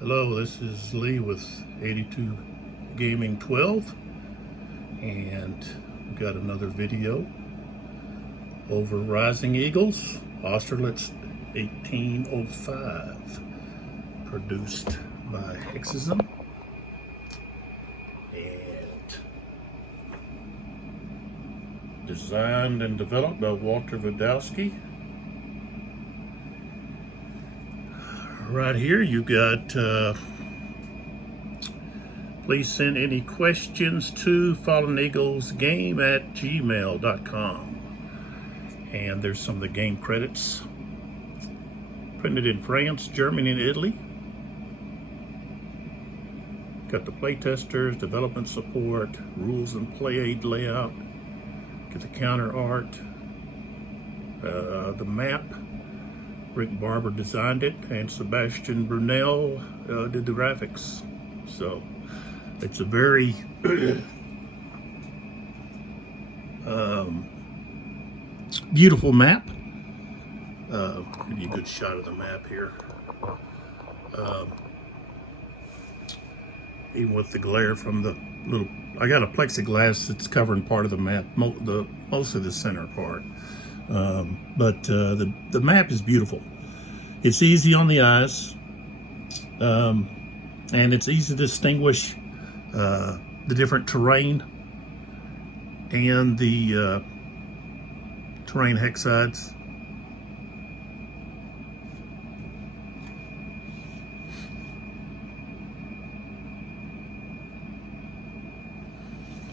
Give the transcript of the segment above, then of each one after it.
Hello, this is Lee with 82 Gaming 12, and we've got another video over Rising Eagles, Austerlitz 1805, produced by Hexasim and designed and developed by Vejdovsky. Right here you got please send any questions to falleneaglesgame@gmail.com. And there's some of the game credits printed in France, Germany, and Italy. Got the playtesters, development support, rules and play aid layout. Get the counter art, the map. Rick Barber designed it, and Sebastian Brunel did the graphics. So it's a very beautiful map. Give you a good shot of the map here. Even with the glare from the little, I got a plexiglass that's covering part of the map, most of the center part. But the map is beautiful. It's easy on the eyes, and it's easy to distinguish the different terrain and the terrain hexads.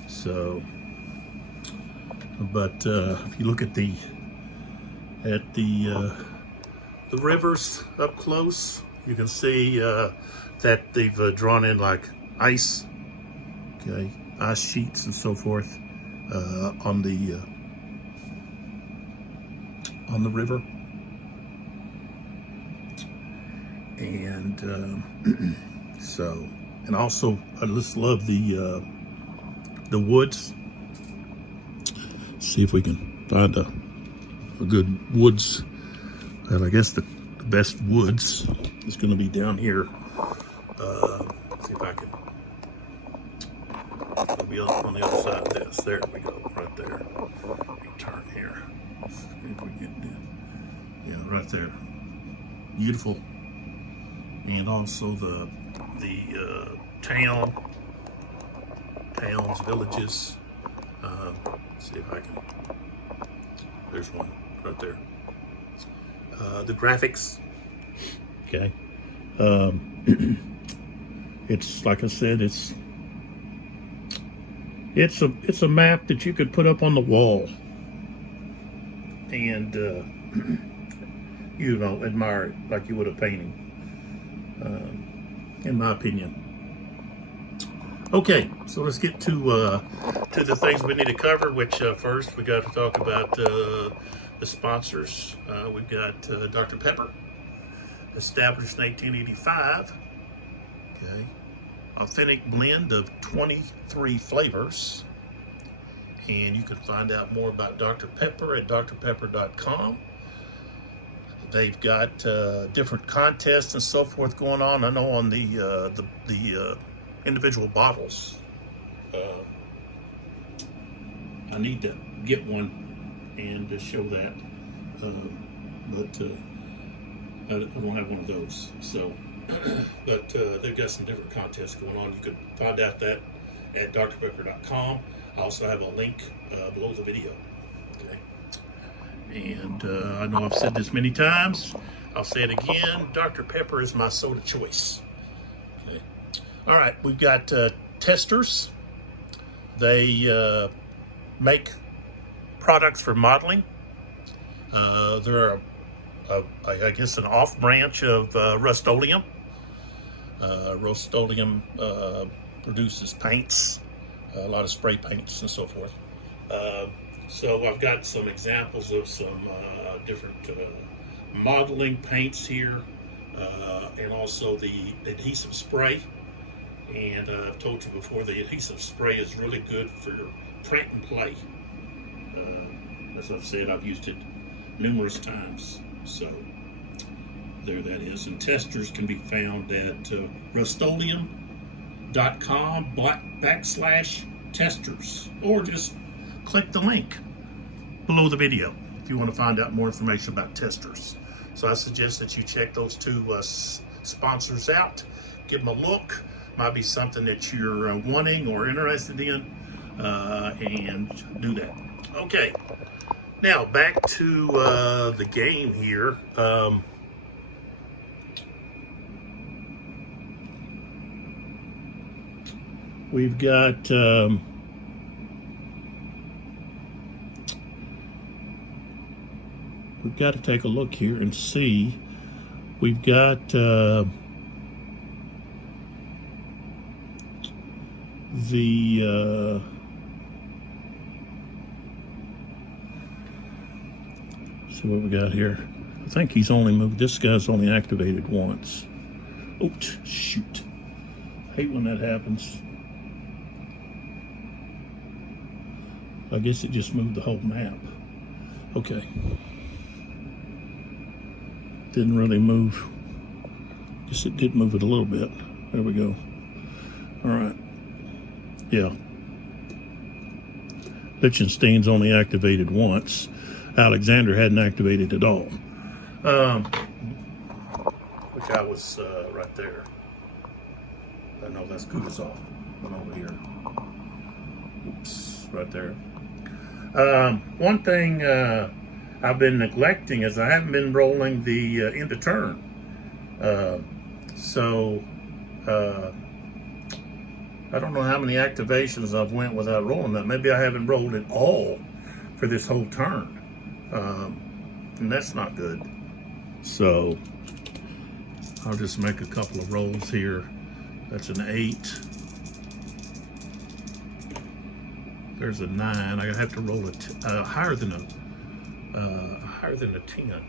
So, but if you look at the rivers up close, you can see that they've drawn in like ice, ice sheets and so forth on the river, and so, and also I just love the woods. See if we can find a good woods. And I guess the best woods is going to be down here. See if I can. It'll be on the other side of this. There we go, right there. Let me turn here. See if we get there. Yeah, right there. Beautiful. And also the towns, villages. See if I can. There's one right there. The graphics. Okay. It's like I said. It's a map that you could put up on the wall, and admire it like you would a painting. In my opinion. Okay, so let's get to the things we need to cover. Which first we got to talk about the sponsors. We've got Dr. Pepper, established in 1885. Okay, authentic blend of 23 flavors, and you can find out more about Dr. Pepper at drpepper.com. They've got different contests and so forth going on. I know on the individual bottles. I need to get one and to show that, but I don't have one of those. So, but they've got some different contests going on. You can find out that at drpepper.com. I also have a link below the video. Okay. And I know I've said this many times. I'll say it again. Dr. Pepper is my soda choice. Okay. All right, we've got testers. They make products for modeling. They're, I guess, an off branch of Rust-Oleum. Rust-Oleum produces paints, a lot of spray paints and so forth. So I've got some examples of some different modeling paints here, and also the adhesive spray. And I've told you before, the adhesive spray is really good for print and play. As I've said, I've used it numerous times. So there that is. And testers can be found at rustolium.com/testers, or just click the link below the video if you want to find out more information about testers. So I suggest that you check those two sponsors out. Give them a look. Might be something that you're wanting or interested in, and do that. Okay, now back to the game here. We've got to take a look here and see. We've got the see what we got here. I think he's only moved. This guy's only activated once. Oops, shoot. Hate when that happens. I guess it just moved the whole map. Okay. Didn't really move. Guess it did move it a little bit. There we go. All right. Yeah. Liechtenstein's only activated once. Alexander hadn't activated at all. Which I was right there. I know that's Kutuzov. One over here. Oops, right there. One thing I've been neglecting is I haven't been rolling the end of turn. So I don't know how many activations I've went without rolling that. Maybe I haven't rolled it all for this whole turn. And that's not good. So I'll just make a couple of rolls here. That's an 8. There's a 9. I have to roll it higher than a 10.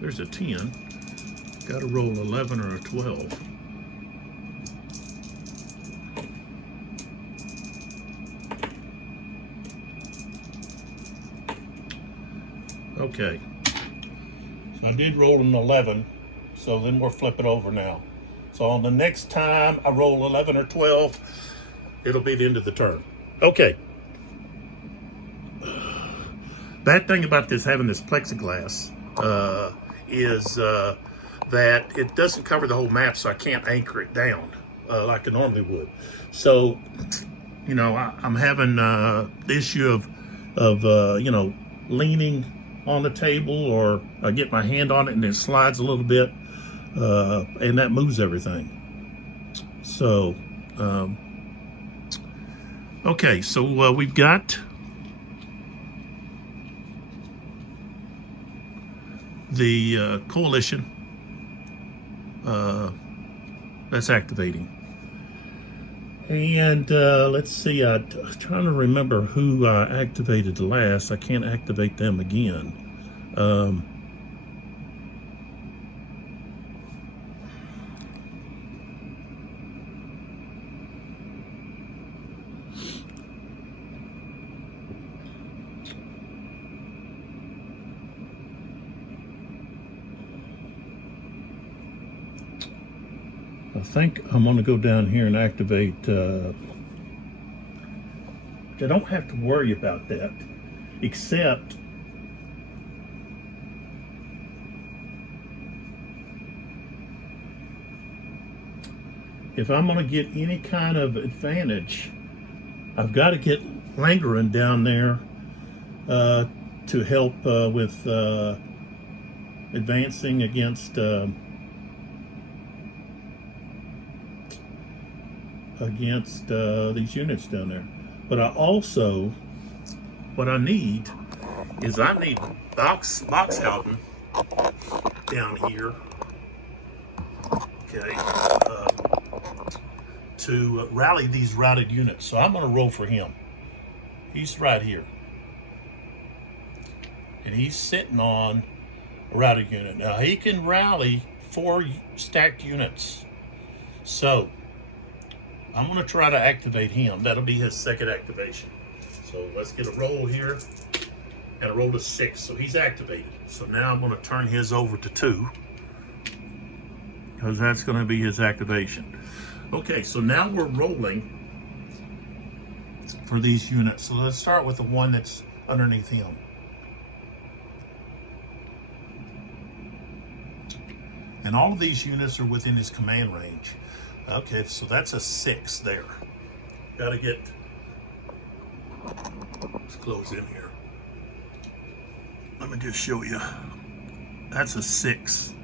There's a 10. Got to roll 11 or a 12. Okay. So I did roll an 11. So then we'll flip it over now. So on the next time I roll 11 or 12, it'll be the end of the turn. Okay. Bad thing about this, having this plexiglass, is that it doesn't cover the whole map, so I can't anchor it down like I normally would. So, you know, I'm having the issue of you know, leaning on the table, or I get my hand on it and it slides a little bit. And that moves everything. So, okay, so we've got the coalition that's activating. And let's see, I'm trying to remember who I activated last. I can't activate them again. I think I'm going to go down here and activate. I don't have to worry about that, except if I'm going to get any kind of advantage, I've got to get Langren down there to help with advancing against these units down there. But I also, what I need is I need Boxhausen down here, okay, to rally these routed units. So I'm going to roll for him. He's right here, and he's sitting on a routed unit. Now he can rally 4 stacked units. So I'm going to try to activate him. That'll be his second activation. So let's get a roll here. and I rolled a 6, so he's activated. So now I'm going to turn his over to 2, because that's going to be his activation. Okay, so now we're rolling for these units. So let's start with the one that's underneath him. And all of these units are within his command range. Okay, so that's a 6 there. Got to get, let's close in here. Let me just show you. That's a 6.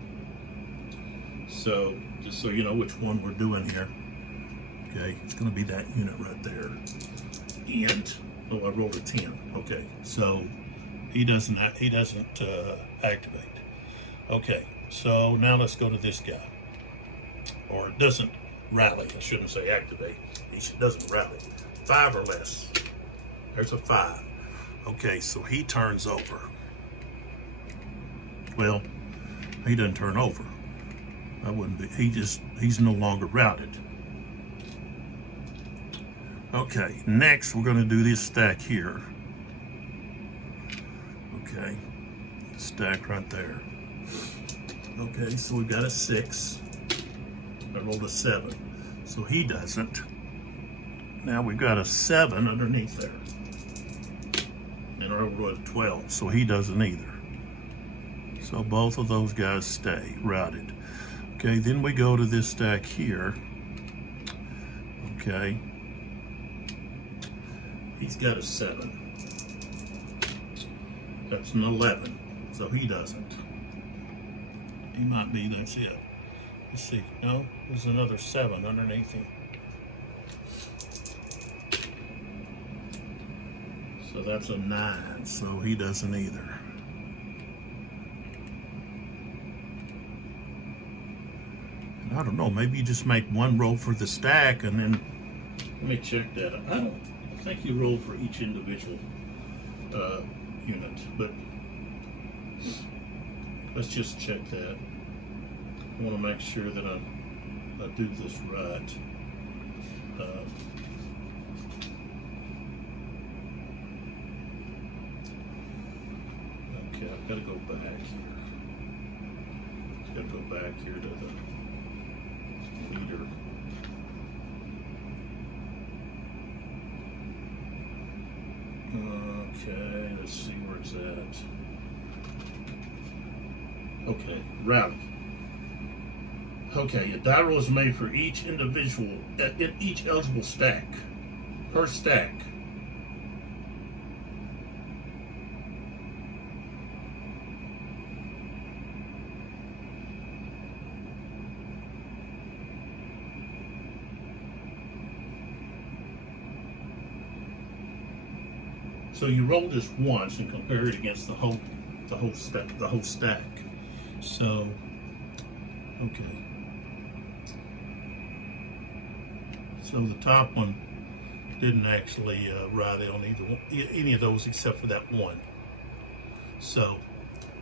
So, just so you know which one we're doing here. Okay, it's going to be that unit right there. And, oh, I rolled a 10. Okay, so he doesn't activate. Okay, so now let's go to this guy. Or it doesn't rally. I shouldn't say activate. He doesn't rally. 5 or less. There's a 5. Okay, so he turns over. Well, he doesn't turn over. I wouldn't be. He's no longer routed. Okay, next we're going to do this stack here. Okay, stack right there. Okay, so we've got a 6. I rolled a 7, so he doesn't. Now we've got a 7 underneath there. And I rolled a 12, so he doesn't either. So both of those guys stay routed. Okay, then we go to this stack here. Okay. He's got a 7. That's an 11, so he doesn't. He might be, that's it. Let's see, no, there's another 7 underneath him. So that's a 9, so he doesn't either. And I don't know, maybe you just make one roll for the stack and then, let me check that. I think you roll for each individual unit, but let's just check that. I want to make sure that I do this right. Okay, I've got to go back here. I've got to go back here to the leader. Okay, let's see where it's at. Okay, rally. Okay, a die roll is made for each individual, in each eligible stack, per stack. So you roll this once and compare it against the whole stack. So, okay. So the top one didn't actually ride on any of those except for that one. So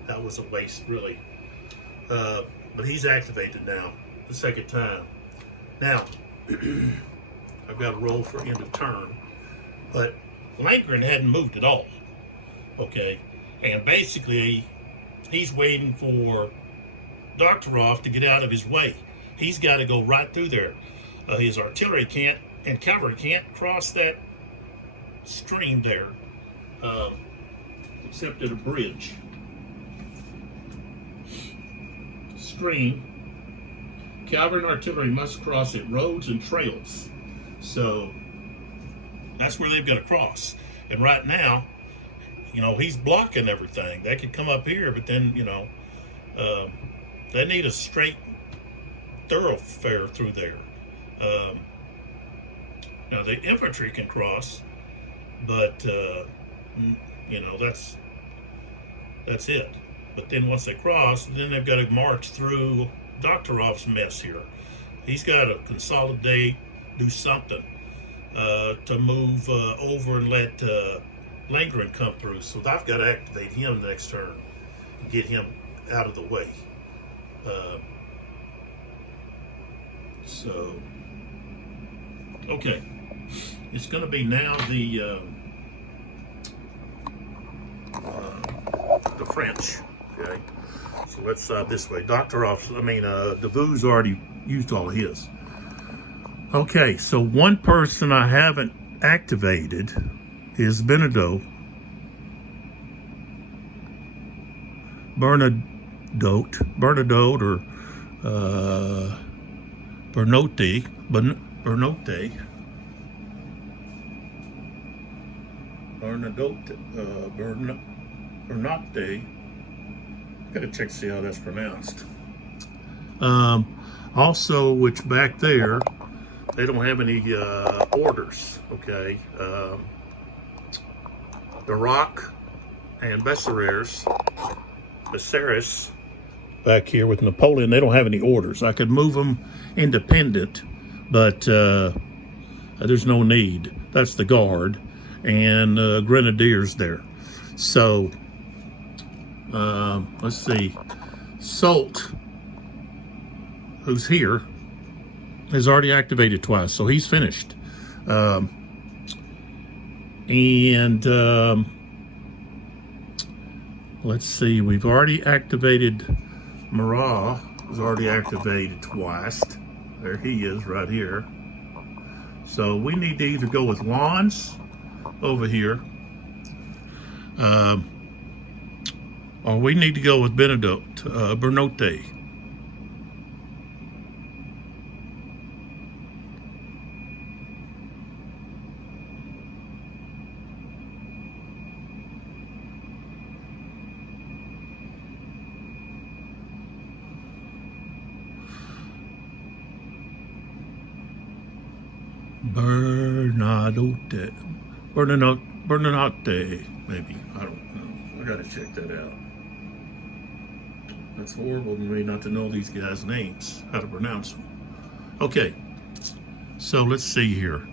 that was a waste, really. But he's activated now the second time. Now I've got to roll for end of turn, but Langren hadn't moved at all. Okay, and basically he's waiting for Doktorov to get out of his way. He's got to go right through there. His artillery can't, and cavalry can't cross that stream there, except at a bridge. Stream, cavalry and artillery must cross at roads and trails. So that's where they've got to cross. And right now, he's blocking everything. They could come up here, but then, they need a straight thoroughfare through there. Now the infantry can cross, but that's it. But then once they cross, then they've got to march through Doktorov's mess here. He's got to consolidate, do something to move over and let Langren come through. So I've got to activate him next turn and get him out of the way. So, okay, it's going to be now the the French. Okay, so let's this way. DeVue's already used all of his. Okay, so one person I haven't activated is Bernadotte or Bernotte. Gotta check to see how that's pronounced. Also, which back there, they don't have any orders, okay? The Rock and Bessares back here with Napoleon, they don't have any orders. I could move them independent, but there's no need. That's the Guard and Grenadiers there. So, let's see. Soult, who's here, has already activated twice, so he's finished. Let's see, we've already activated Marat, was already activated twice. There he is right here. So we need to either go with Lons over here, or we need to go with Bernotte. Bernadotte, maybe. I don't know. I gotta check that out. That's horrible to me not to know these guys' names, how to pronounce them. Okay, so let's see here.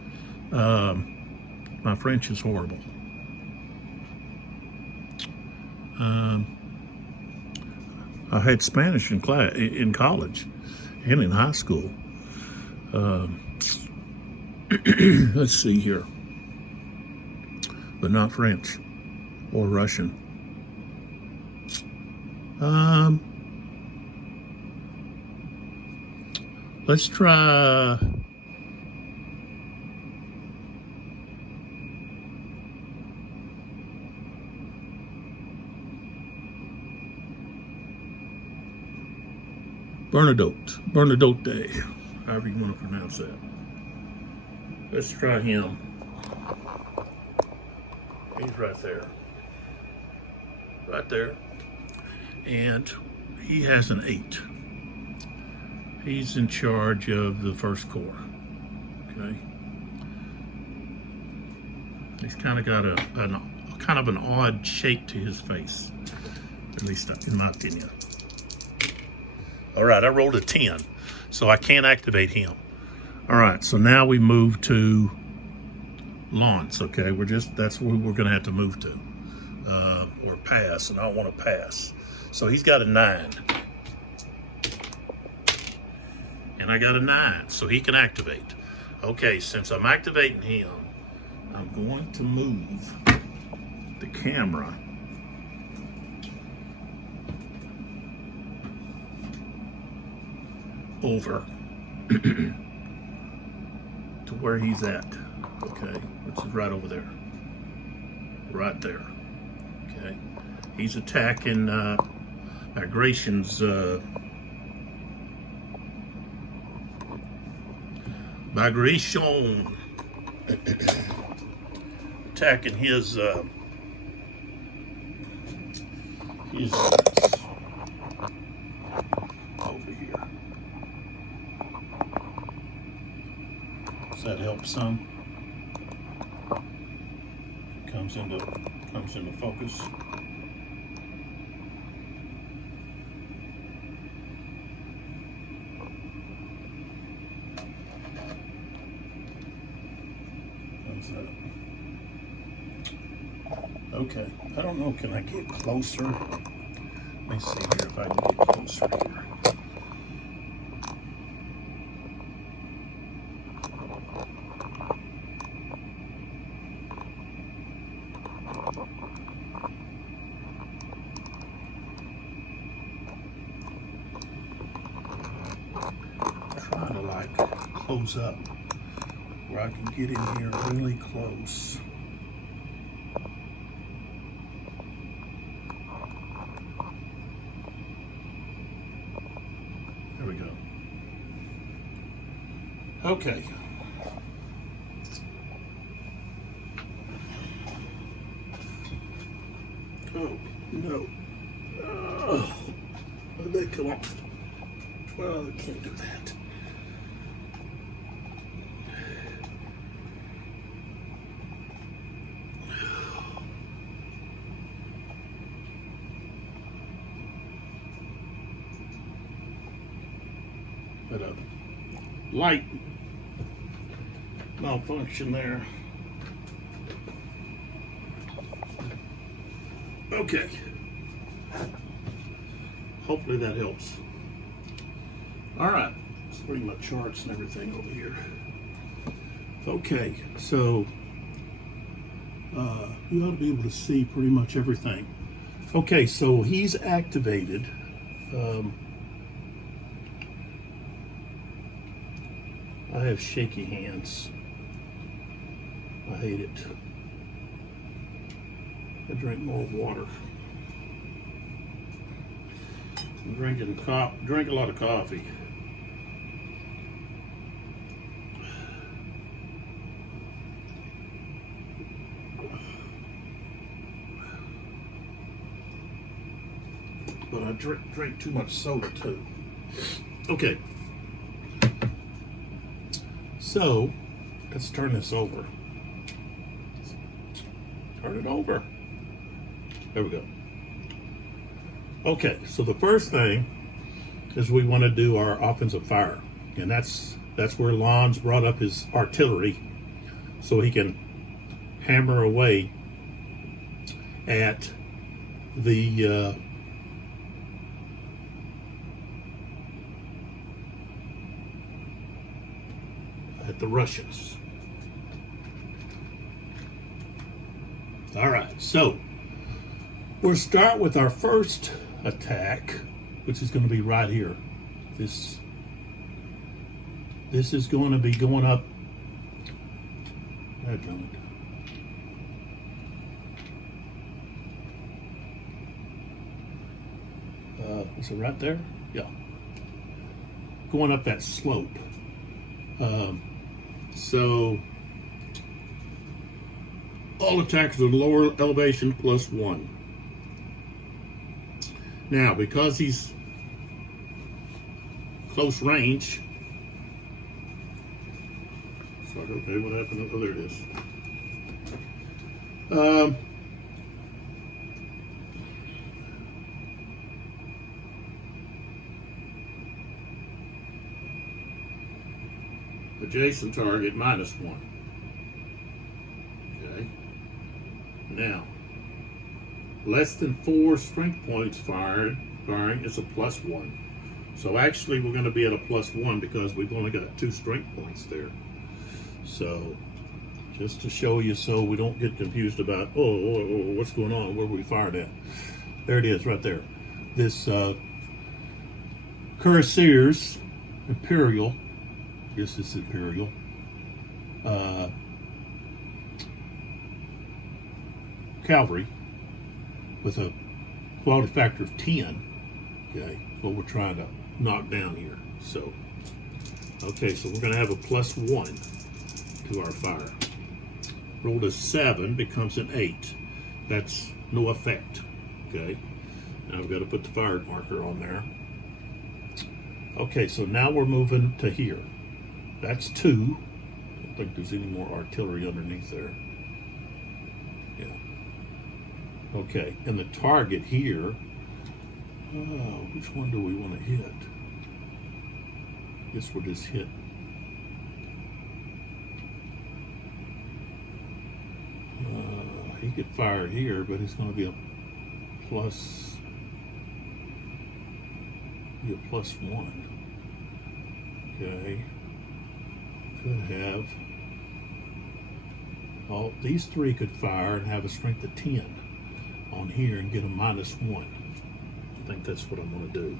My French is horrible. I had Spanish in college and in high school. Let's see here, but not French or Russian. Let's try Bernadotte, however you want to pronounce that. Let's try him. He's right there. Right there. And he has an 8. He's in charge of the First Corps. Okay. He's kind of got a kind of an odd shape to his face, at least in my opinion. All right, I rolled a 10, so I can't activate him. All right, so now we move to Lons, okay? That's where we're gonna have to move to, or pass, and I don't wanna pass. So he's got a 9. And I got a 9, so he can activate. Okay, since I'm activating him, I'm going to move the camera over to where he's at, okay, which is right over there, right there, okay. He's attacking Bagration's Bagration, attacking his over here. Does that help some? Comes into focus. How's that? Okay, I don't know, can I get closer? Let me see here if I can get closer here. close up where I can get in here really close. There we go. Okay. Oh, no. Oh, did they come off? Well, I can't do that. But a light malfunction there. Okay. Hopefully that helps. All right, let's bring my charts and everything over here. Okay, so you ought to be able to see pretty much everything. Okay, so he's activated. I have shaky hands. I hate it. I drink more water. I'm drink a lot of coffee. But I drink too much soda too. Okay. So, let's turn this over. Turn it over. There we go. Okay, so the first thing is we want to do our offensive fire. And that's where Lon's brought up his artillery so he can hammer away at the Russians. All right, so we'll start with our first attack, which is going to be right here. This is going to be going up. Is it right there? Yeah. Going up that slope. So all attacks are lower elevation +1. Now, because he's close range, so okay, what happened? Oh, there it is. Adjacent target -1. Okay. Now, less than 4 strength points firing is a +1. So actually we're going to be at a +1 because we've only got 2 strength points there. So just to show you so we don't get confused about, oh, what's going on? Where we fired at? There it is right there. This Cuirassiers Imperial, this is Imperial, cavalry with a quality factor of 10. Okay, what we're trying to knock down here. So, okay, so we're going to have a +1 to our fire. Rolled a 7 becomes an 8. That's no effect. Okay, now we've got to put the fired marker on there. Okay, so now we're moving to here. That's 2. I don't think there's any more artillery underneath there. Yeah. Okay, and the target here, which one do we want to hit? I guess we'll just hit. He could fire here, but it's going to be a +1. Okay. Could have. Well, these 3 could fire and have a strength of 10 on here and get a -1. I think that's what I'm going to do.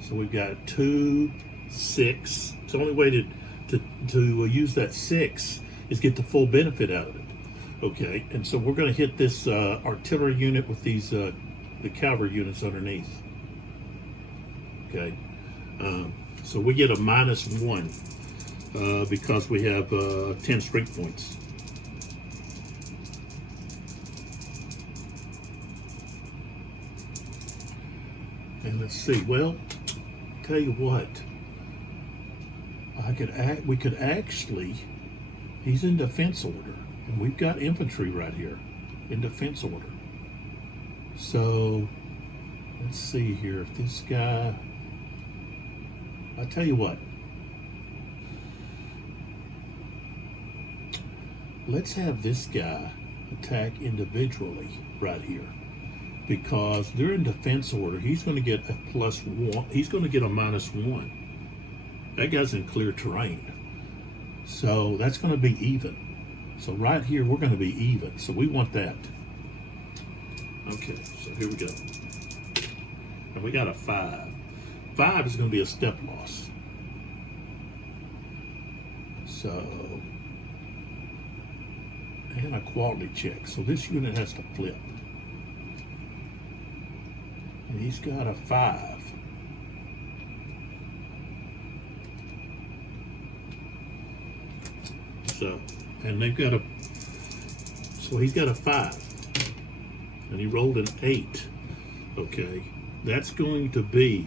So we've got 2, 6. It's the only way to use that 6 is get the full benefit out of it. Okay, and so we're going to hit this artillery unit with these the cavalry units underneath. Okay, so we get a -1 because we have 10 strength points. And let's see. Well, tell you what, we could actually. He's in defense order, and we've got infantry right here in defense order. So let's see here. If this guy, I'll tell you what. Let's have this guy attack individually right here, because they're in defense order. He's going to get a +1. He's going to get a -1. That guy's in clear terrain, so that's going to be even. So right here we're going to be even. So we want that. Okay, so here we go. And we got a 5. 5 is going to be a step loss. So. And a quality check. So this unit has to flip. And he's got a 5. So, and they've got so he's got a 5. And he rolled an 8. Okay. That's going to be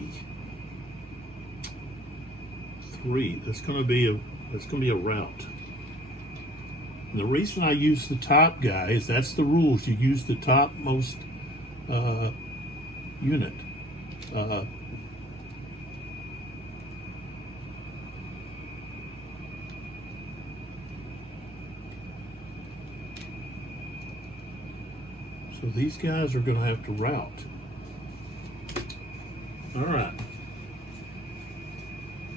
3. That's going to be a rout. And the reason I use the top guy is that's the rules. You use the topmost unit. So these guys are going to have to rout. All right.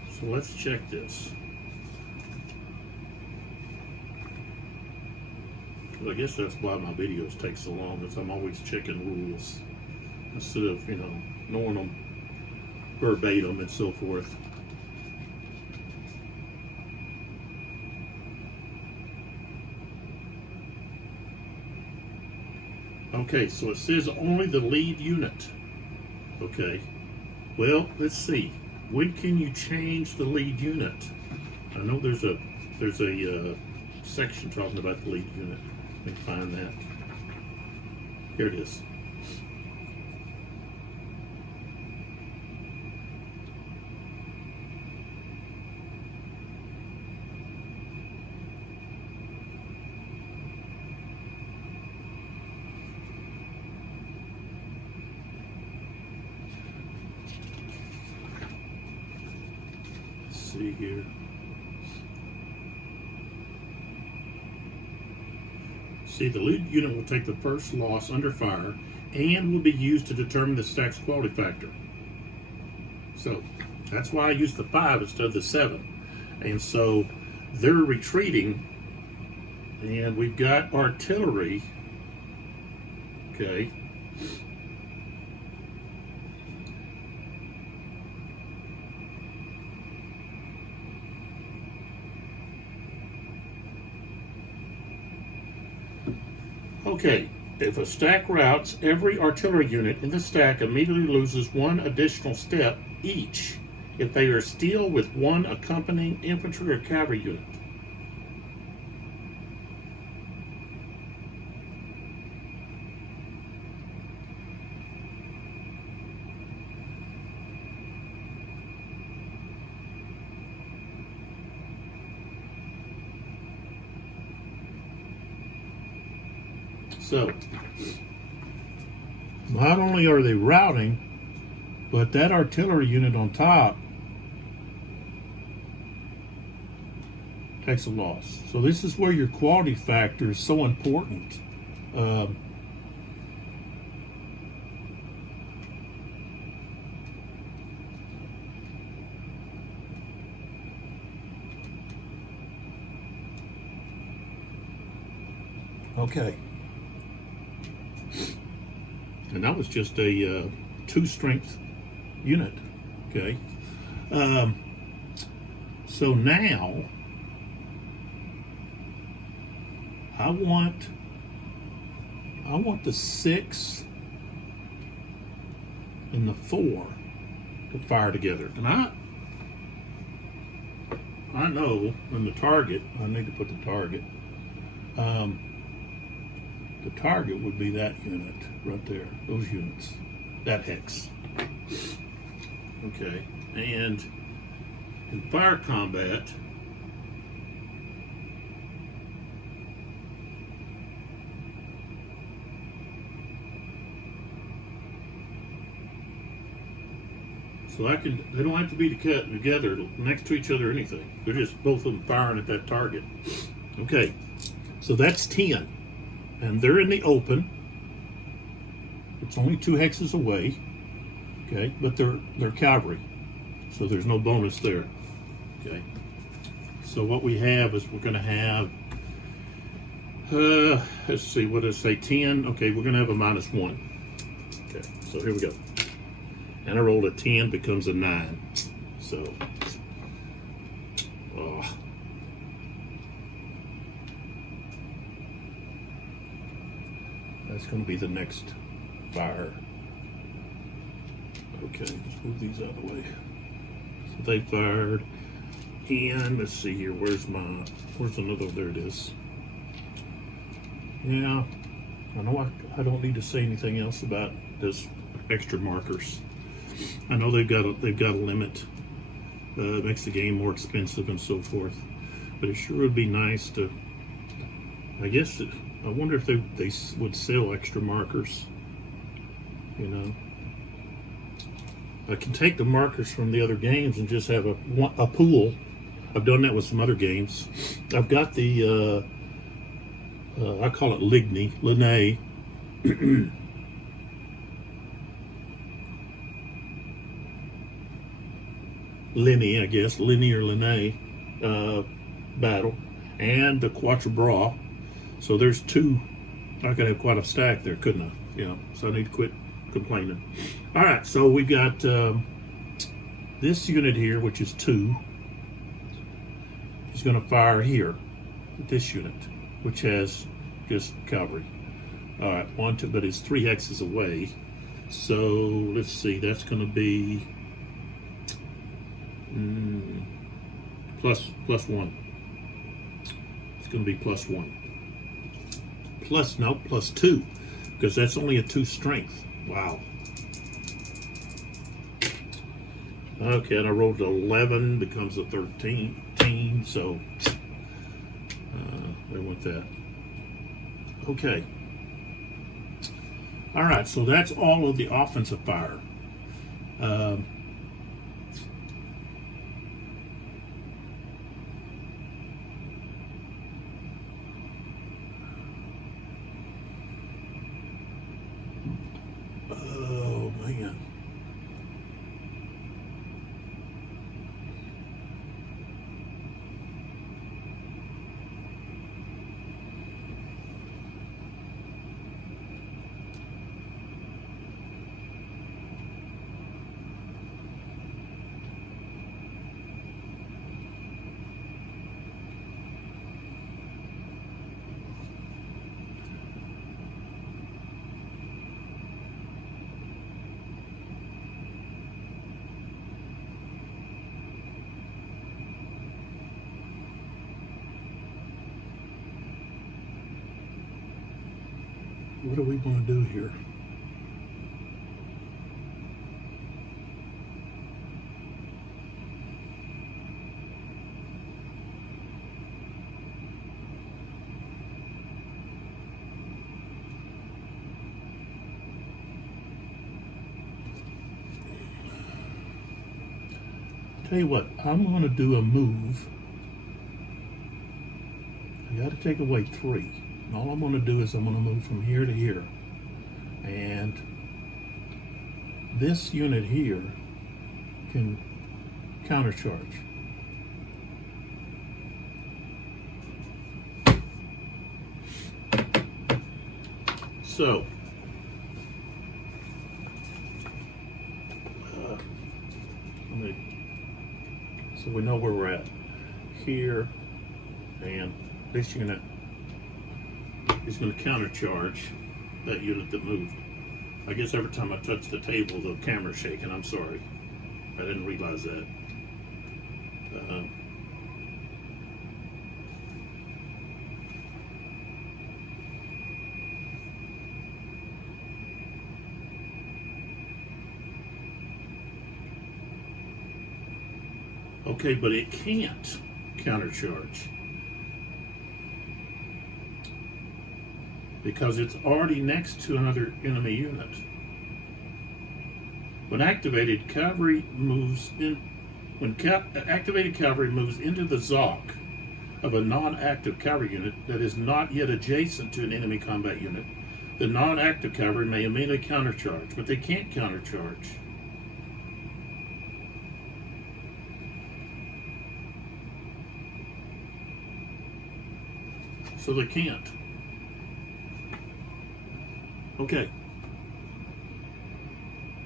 So let's check this. I guess that's why my videos take so long, because I'm always checking rules instead of, knowing them verbatim and so forth. Okay, so it says only the lead unit. Okay, well, let's see. When can you change the lead unit? I know there's a section talking about the lead unit. Let me find that. Here it is. Let's see here. See, the lead unit will take the first loss under fire and will be used to determine the stack's quality factor. So that's why I used the 5 instead of the 7. And so they're retreating, and we've got artillery. Okay. Okay, if a stack routs, every artillery unit in the stack immediately loses 1 additional step each if they are still with 1 accompanying infantry or cavalry unit. So, not only are they routing, but that artillery unit on top takes a loss. So this is where your quality factor is so important. Okay. And that was just a 2 strength unit. Okay. So now I want the 6 and the 4 to fire together. And I know in the target, I need to put the target. The target would be that unit right there, those units, that hex. Okay, and in fire combat, so they don't have to be together next to each other or anything. They're just both of them firing at that target. Okay, so that's 10. And they're in the open. It's only 2 hexes away. Okay, but they're cavalry. So there's no bonus there. Okay. So what we have is we're gonna have let's see, what does it say? 10. Okay, we're gonna have a -1. Okay, so here we go. And I rolled a 10, becomes a 9. So, that's going to be the next fire. Okay, let's move these out of the way. So they fired, and let's see here. Where's another? There it is. Yeah, I know I don't need to say anything else about this extra markers. I know they've got a limit. It makes the game more expensive and so forth. But it sure would be nice to. I guess I wonder if they would sell extra markers. You know, I can take the markers from the other games and just have a pool. I've done that with some other games. I've got the I call it Linné. Linné, I guess, Linné or Linné battle, and the Quatre Bras. So there's 2. I could have quite a stack there, couldn't I? Yeah. So I need to quit complaining. All right. So we got this unit here, which is 2. Is going to fire here at this unit, which has just cavalry. All right. 1, 2, but it's 3 hexes away. So let's see. That's going to be plus 1. It's going to be +1. Plus 2, because that's only a 2 strength. Wow. Okay, and I rolled 11, becomes a 13. So we want that. Okay. All right, so that's all of the offensive fire. Oh, man. What do we want to do here? Tell you what, I'm going to do a move. I got to take away 3. And all I'm going to do is I'm going to move from here to here. And this unit here can countercharge. So, so we know where we're at. here, and this unit is going to countercharge that unit that moved. I guess every time I touch the table, the camera's shaking. I'm sorry. I didn't realize that. Okay, but it can't countercharge because it's already next to another enemy unit. When activated cavalry moves in, activated cavalry moves into the ZOC of a non-active cavalry unit that is not yet adjacent to an enemy combat unit, the non-active cavalry may immediately countercharge, but they can't countercharge. So they can't. Okay.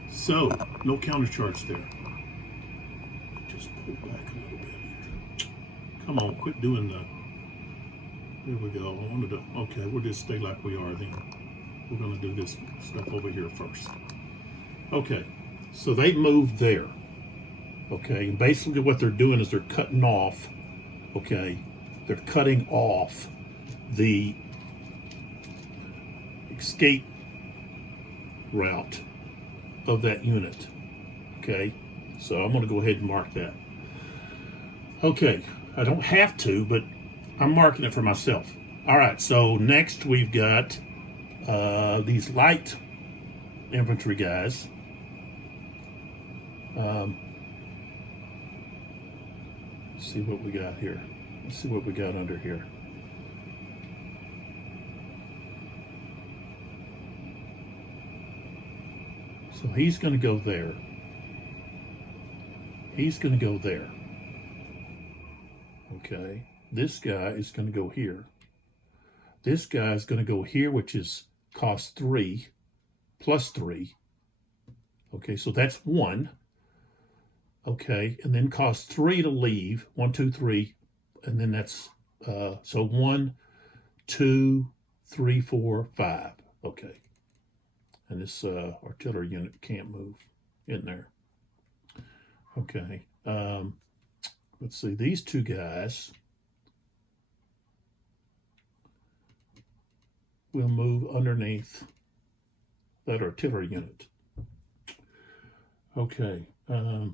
So, no countercharge there. Just pull back a little bit here. Come on, quit doing the... There we go. I wanted to... Okay, we'll just stay like we are then. We're going to do this stuff over here first. Okay, so they moved there. Okay, and basically what they're doing is they're cutting off, okay, they're cutting off the escape route of that unit. Okay, so I'm going to go ahead and mark that. Okay, I don't have to, but I'm marking it for myself. All right, so next we've got these light infantry guys. Let's see what we got here. Let's see what we got under here. So he's going to go there. He's going to go there. Okay. This guy is going to go here. This guy is going to go here, which is cost 3 plus 3. Okay, so that's 1. Okay, and then cost 3 to leave. 1, 2, 3. And then that's, so 1, 2, 3, 4, 5. Okay. And this artillery unit can't move in there. Okay. Let's see. These two guys will move underneath that artillery unit. Okay. Let's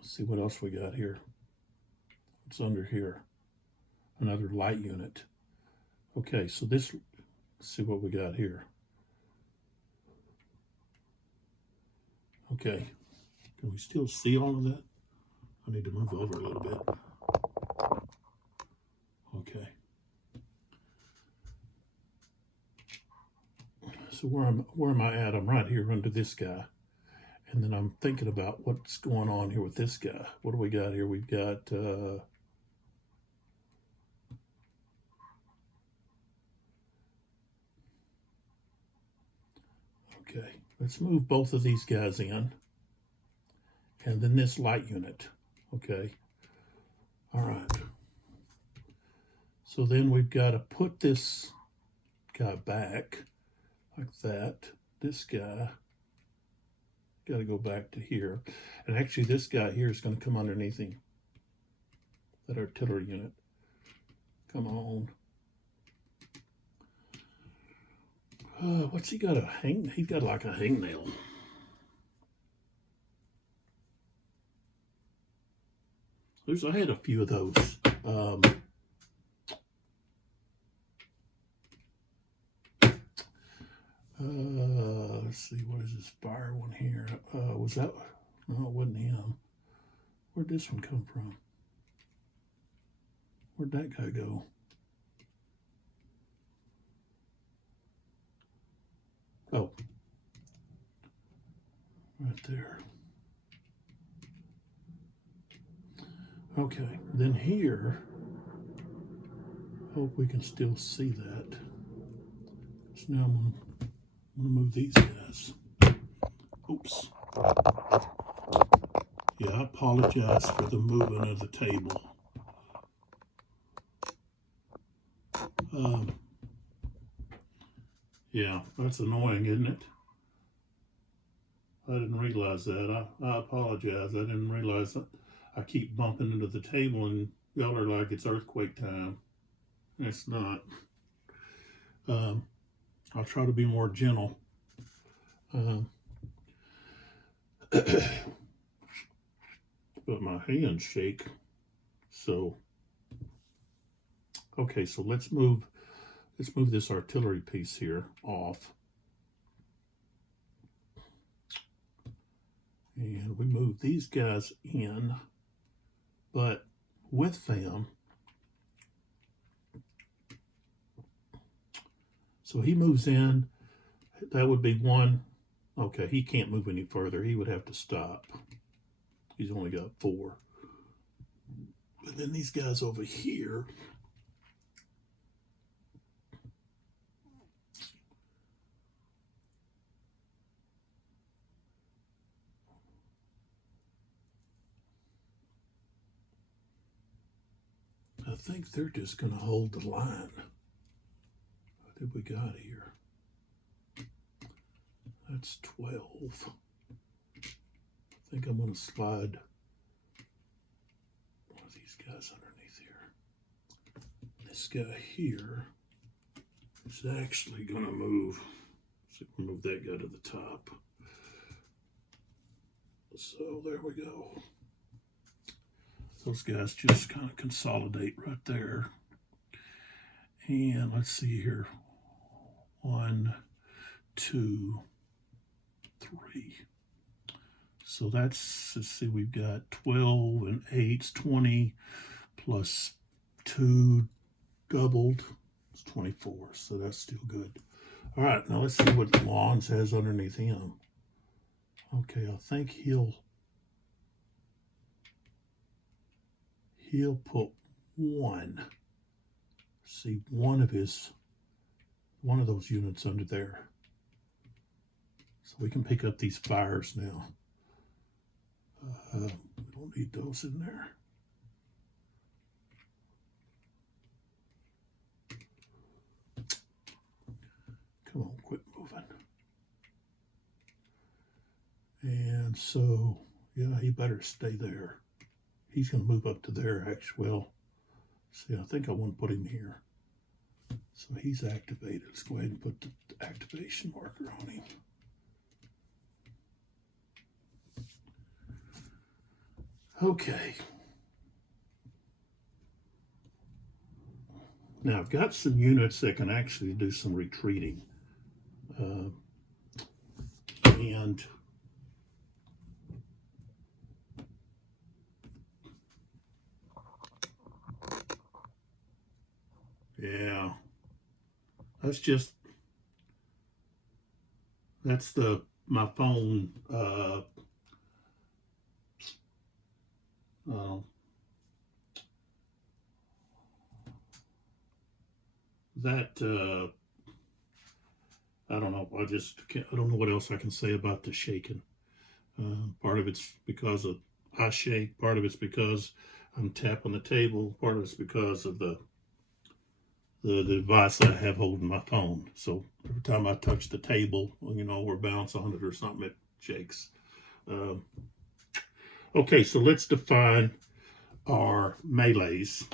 see what else we got here. What's under here? Another light unit. Okay, so this, let's see what we got here. Okay, can we still see all of that? I need to move over a little bit. Okay. So where am I at? I'm right here under this guy. And then I'm thinking about what's going on here with this guy. What do we got here? We've got... Okay, let's move both of these guys in. And then this light unit. Okay. All right. So then we've got to put this guy back like that. This guy got to go back to here. And actually this guy here is going to come underneath him. That artillery unit. Come on. What's he got? He's got like a hangnail. I had a few of those. Let's see, what is this fire one here? Was that? No, it wasn't him. Where'd this one come from? Where'd that guy go? Oh, right there. Okay, then here, hope we can still see that. So now I'm gonna move these guys. Oops. Yeah, I apologize for the moving of the table. Yeah, that's annoying, isn't it? I didn't realize that. I apologize. I didn't realize that. I keep bumping into the table and y'all are like it's earthquake time. It's not. I'll try to be more gentle. But my hands shake. So, okay, so let's move this artillery piece here off. And we move these guys in, but with them. So he moves in, that would be one. Okay, he can't move any further. He would have to stop. He's only got 4. But then these guys over here, I think they're just going to hold the line. What did we got here? That's 12. I think I'm going to slide one of these guys underneath here. This guy here is actually going to move. So we'll move that guy to the top. So there we go. Those guys just kind of consolidate right there. And let's see here. 1, 2, 3. So that's, let's see, we've got 12 and 8's 20 plus 2 doubled. It's 24. So that's still good. All right, now let's see what Lawns has underneath him. Okay, I think he'll put 1. See, one of those units under there. So we can pick up these fires now. We don't need those in there. Come on, quit moving. And so, yeah, he better stay there. He's going to move up to there, actually. Well, see, I think I want to put him here. So he's activated. Let's go ahead and put the activation marker on him. Okay. Now I've got some units that can actually do some retreating. And yeah, that's my phone I don't know. I don't know what else I can say about the shaking. Part of it's because I shake. Part of it's because I'm tapping the table. Part of it's because of the device I have holding my phone. So every time I touch the table, or bounce on it or something, it shakes. Okay, so let's define our melees.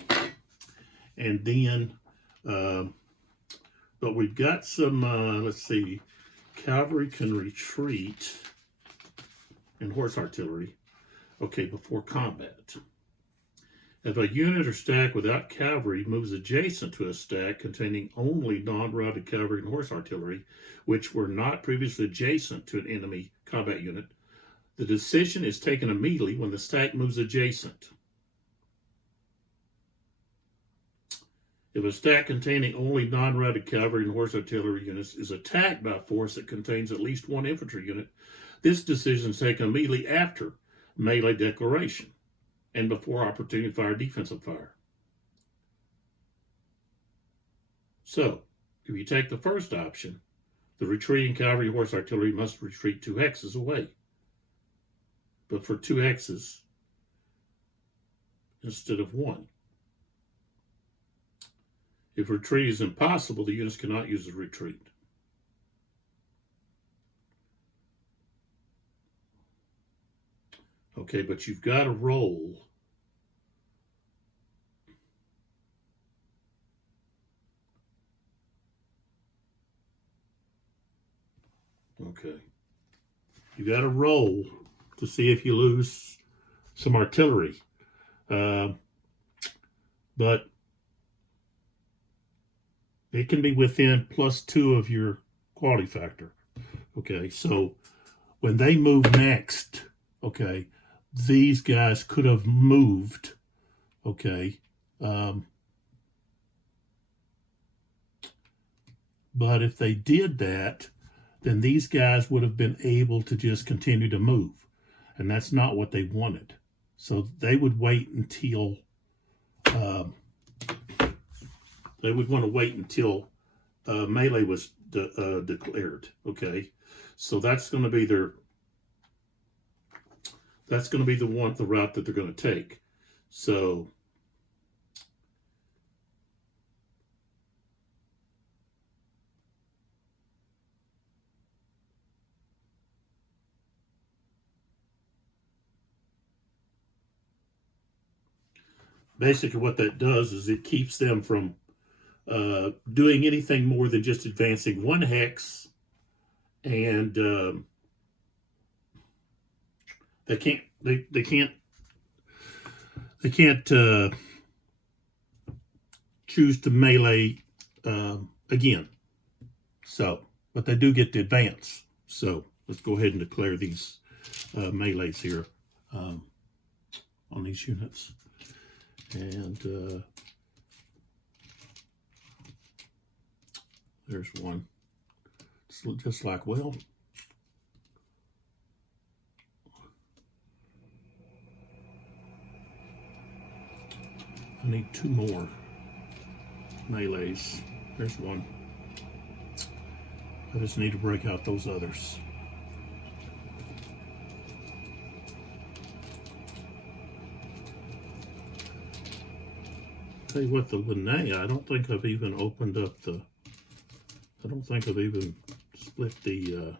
And then, but we've got some, let's see, cavalry can retreat and horse artillery, okay, before combat. If a unit or stack without cavalry moves adjacent to a stack containing only non-routed cavalry and horse artillery, which were not previously adjacent to an enemy combat unit, the decision is taken immediately when the stack moves adjacent. If a stack containing only non-routed cavalry and horse artillery units is attacked by a force that contains at least 1 infantry unit, this decision is taken immediately after melee declaration and before opportunity to fire defensive fire. So, if you take the first option, the retreating cavalry horse artillery must retreat 2 hexes away. but for 2 X's instead of 1. If retreat is impossible, the units cannot use the retreat. Okay, but you've got to roll. Okay. You got to roll to see if you lose some artillery. But it can be within +2 of your quality factor. Okay, so when they move next, okay, these guys could have moved, okay, but if they did that, then these guys would have been able to just continue to move, and that's not what they wanted. So they would wait until melee was declared. Okay, so that's going to be the route that they're going to take. So basically what that does is it keeps them from doing anything more than just advancing 1 hex, and they can't choose to melee again. So, but they do get to advance. So let's go ahead and declare these melees here on these units. And there's one. It's just like, well, I need 2 more melees. There's one. I just need to break out those others. Tell you what, the Linnaea, I don't think I've even opened up the, I don't think I've even split the,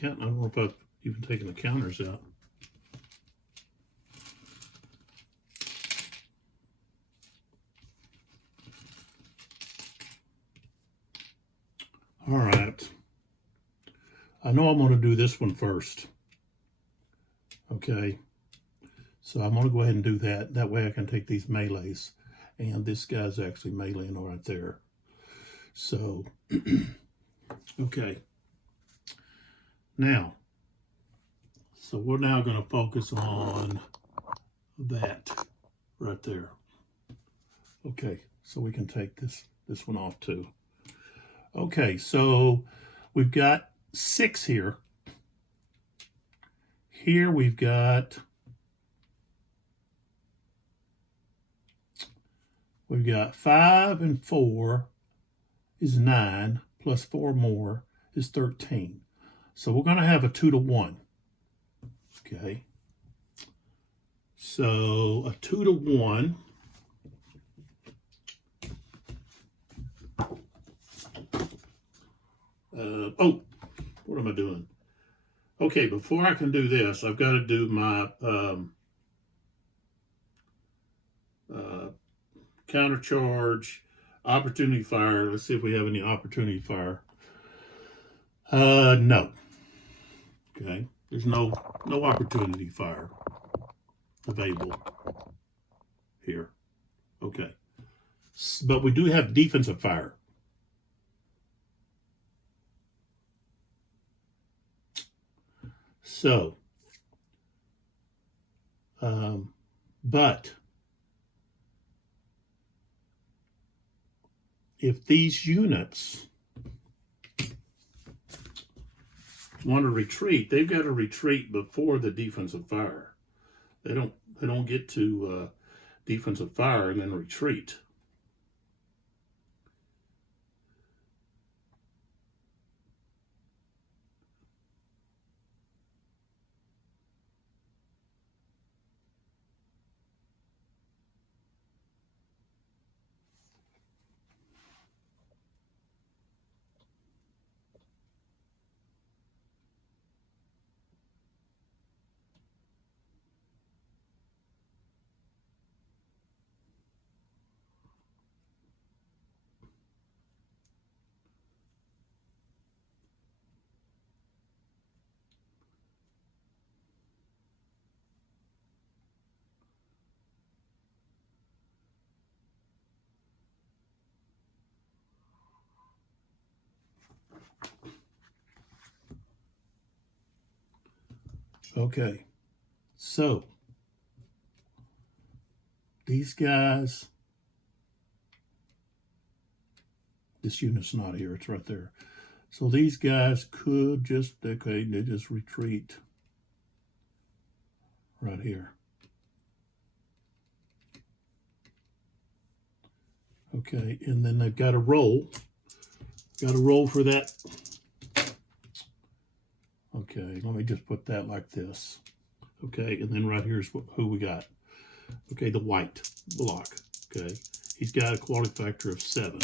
count. I don't know if I've even taken the counters out. All right. I know I'm going to do this one first. Okay. So I'm going to go ahead and do that. That way I can take these melees. And this guy's actually meleeing right there. So, okay. Now, so we're now going to focus on that right there. Okay, so we can take this one off too. Okay, so we've got 6 here. Here we've got 5 and 4 is 9, plus 4 more is 13. So we're going to have a 2-to-1. Okay. So a 2-to-1. Oh, what am I doing? Okay, before I can do this, I've got to do my countercharge, opportunity fire. Let's see if we have any opportunity fire. No. Okay, there's no opportunity fire available here. Okay, but we do have defensive fire. So, but if these units want to retreat, they've got to retreat before the defensive fire. They don't get to defensive fire and then retreat. Okay, so these guys, this unit's not here, it's right there. So these guys could just, okay, they just retreat right here. Okay, and then they've got to roll. Got to roll for that. Okay, let me just put that like this. Okay, and then right here's who we got. Okay, the white block. Okay, he's got a quality factor of 7,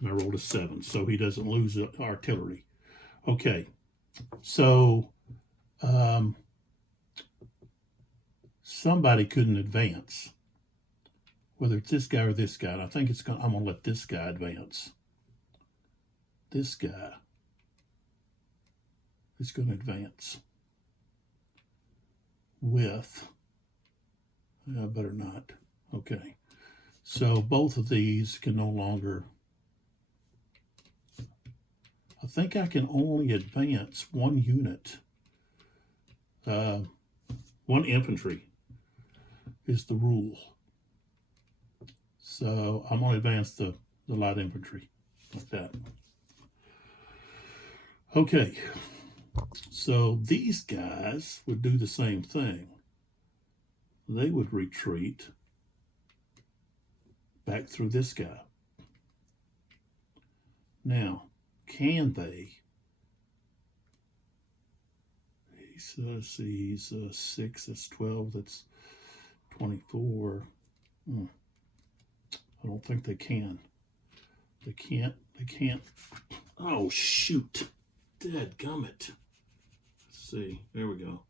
and I rolled a 7, so he doesn't lose artillery. Okay, so somebody couldn't advance, whether it's this guy or this guy. And I think I'm gonna let this guy advance. This guy is going to advance with, better not. Okay, so both of these can no longer, I think I can only advance one unit. One infantry is the rule. So I'm going to advance the light infantry like that. Okay, so these guys would do the same thing. They would retreat back through this guy. Now, can they? Let's see, he's 6, that's 12, that's 24. I don't think they can. They can't. Oh, shoot. Dadgummit. Let's see, there we go.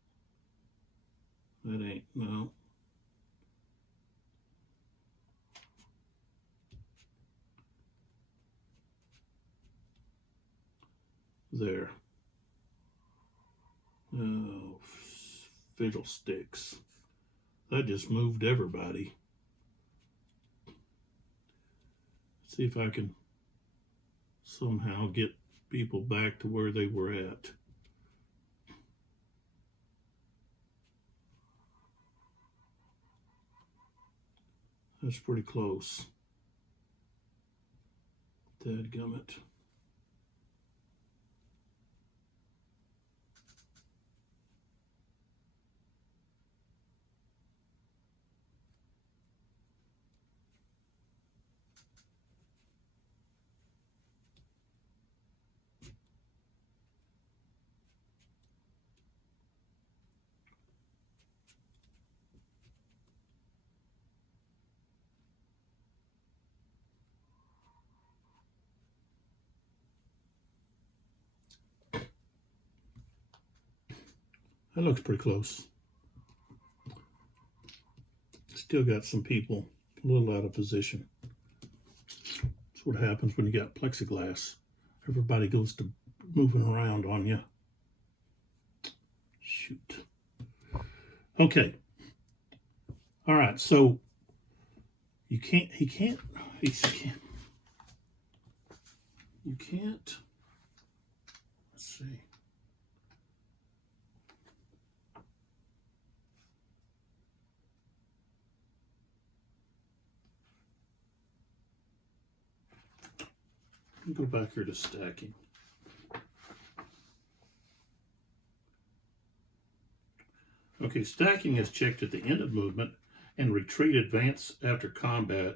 That ain't, no. There. Oh, fiddlesticks. That just moved everybody. Let's see if I can somehow get people back to where they were at. That's pretty close. Dadgummit. That looks pretty close. Still got some people a little out of position. That's what happens when you got plexiglass. Everybody goes to moving around on you. Shoot. Okay. All right, so you can't, you can't, let's see. Let me go back here to stacking. Okay, stacking is checked at the end of movement and retreat advance after combat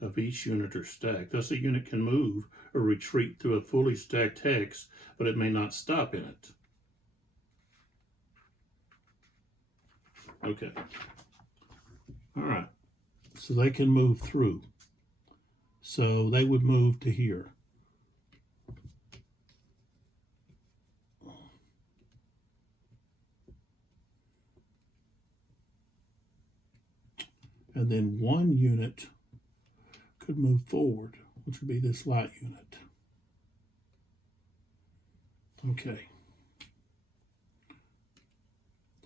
of each unit or stack. Thus, a unit can move or retreat through a fully stacked hex, but it may not stop in it. Okay. All right. So they can move through. So they would move to here. And then one unit could move forward, which would be this light unit. Okay.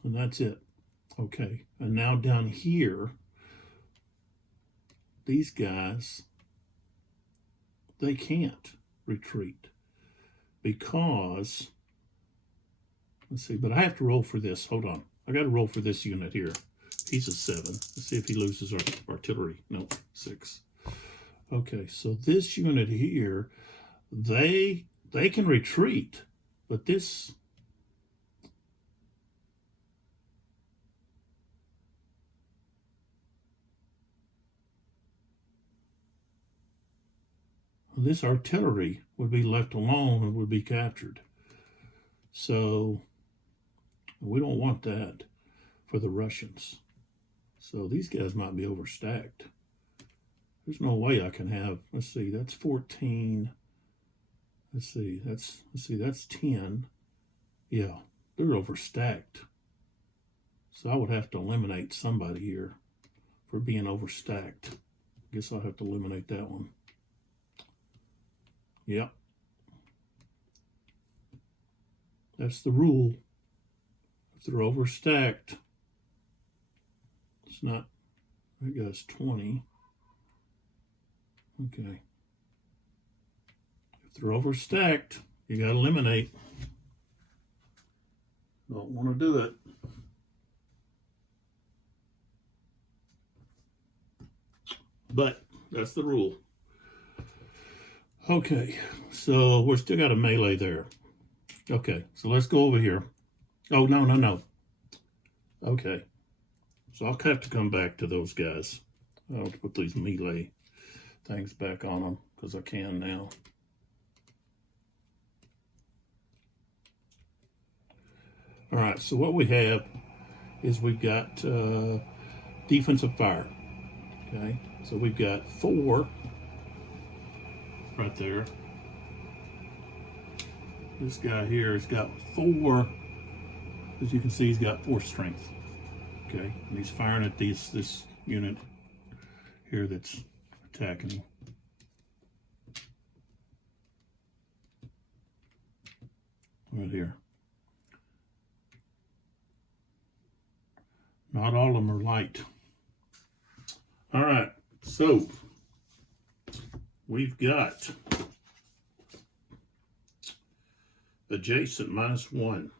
And that's it. Okay. And now down here, these guys, they can't retreat because Let's see, but I have to roll for this. Hold on. I got to roll for this unit here. He's a 7. Let's see if he loses artillery. No, 6. Okay, so this unit here, they can retreat, but this... this artillery would be left alone and would be captured. So we don't want that for the Russians. So these guys might be overstacked. There's no way I can have, let's see, that's 14. Let's see, that's 10. Yeah, they're overstacked. So I would have to eliminate somebody here for being overstacked. I guess I'll have to eliminate that one. Yep. That's the rule. If they're overstacked, it's not, that guy's 20. Okay. If they're overstacked, you got to eliminate. Don't want to do it. But that's the rule. Okay, so we're still got a melee there. Okay, so let's go over here. Oh, no. Okay, so I'll have to come back to those guys. I'll put these melee things back on them because I can now. All right, so what we have is we've got defensive fire. Okay, so we've got 4 right there. This guy here has got 4, as you can see, he's got 4 strength. Okay, and he's firing at this unit here that's attacking him. Right here. Not all of them are light. All right, so we've got adjacent -1.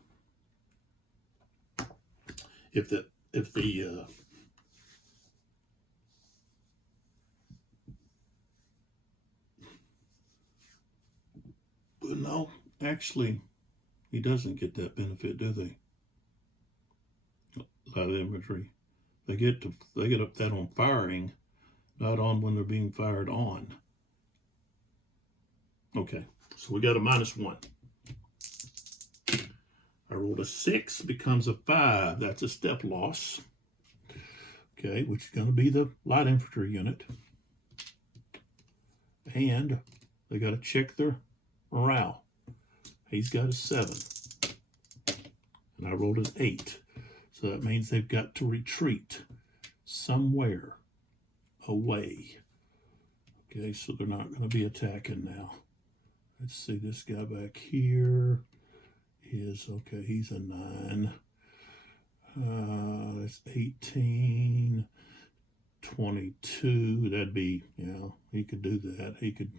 If the no, actually, he doesn't get that benefit, do they? Light infantry, they get up that on firing, not on when they're being fired on. Okay, so we got a -1. I rolled a 6, becomes a 5. That's a step loss. Okay, which is going to be the light infantry unit. And they got to check their morale. He's got a 7. And I rolled an 8. So that means they've got to retreat somewhere away. Okay, so they're not going to be attacking now. Let's see, this guy back here is, okay, he's a 9. That's 18, 22. That'd be, yeah, he could do that. He could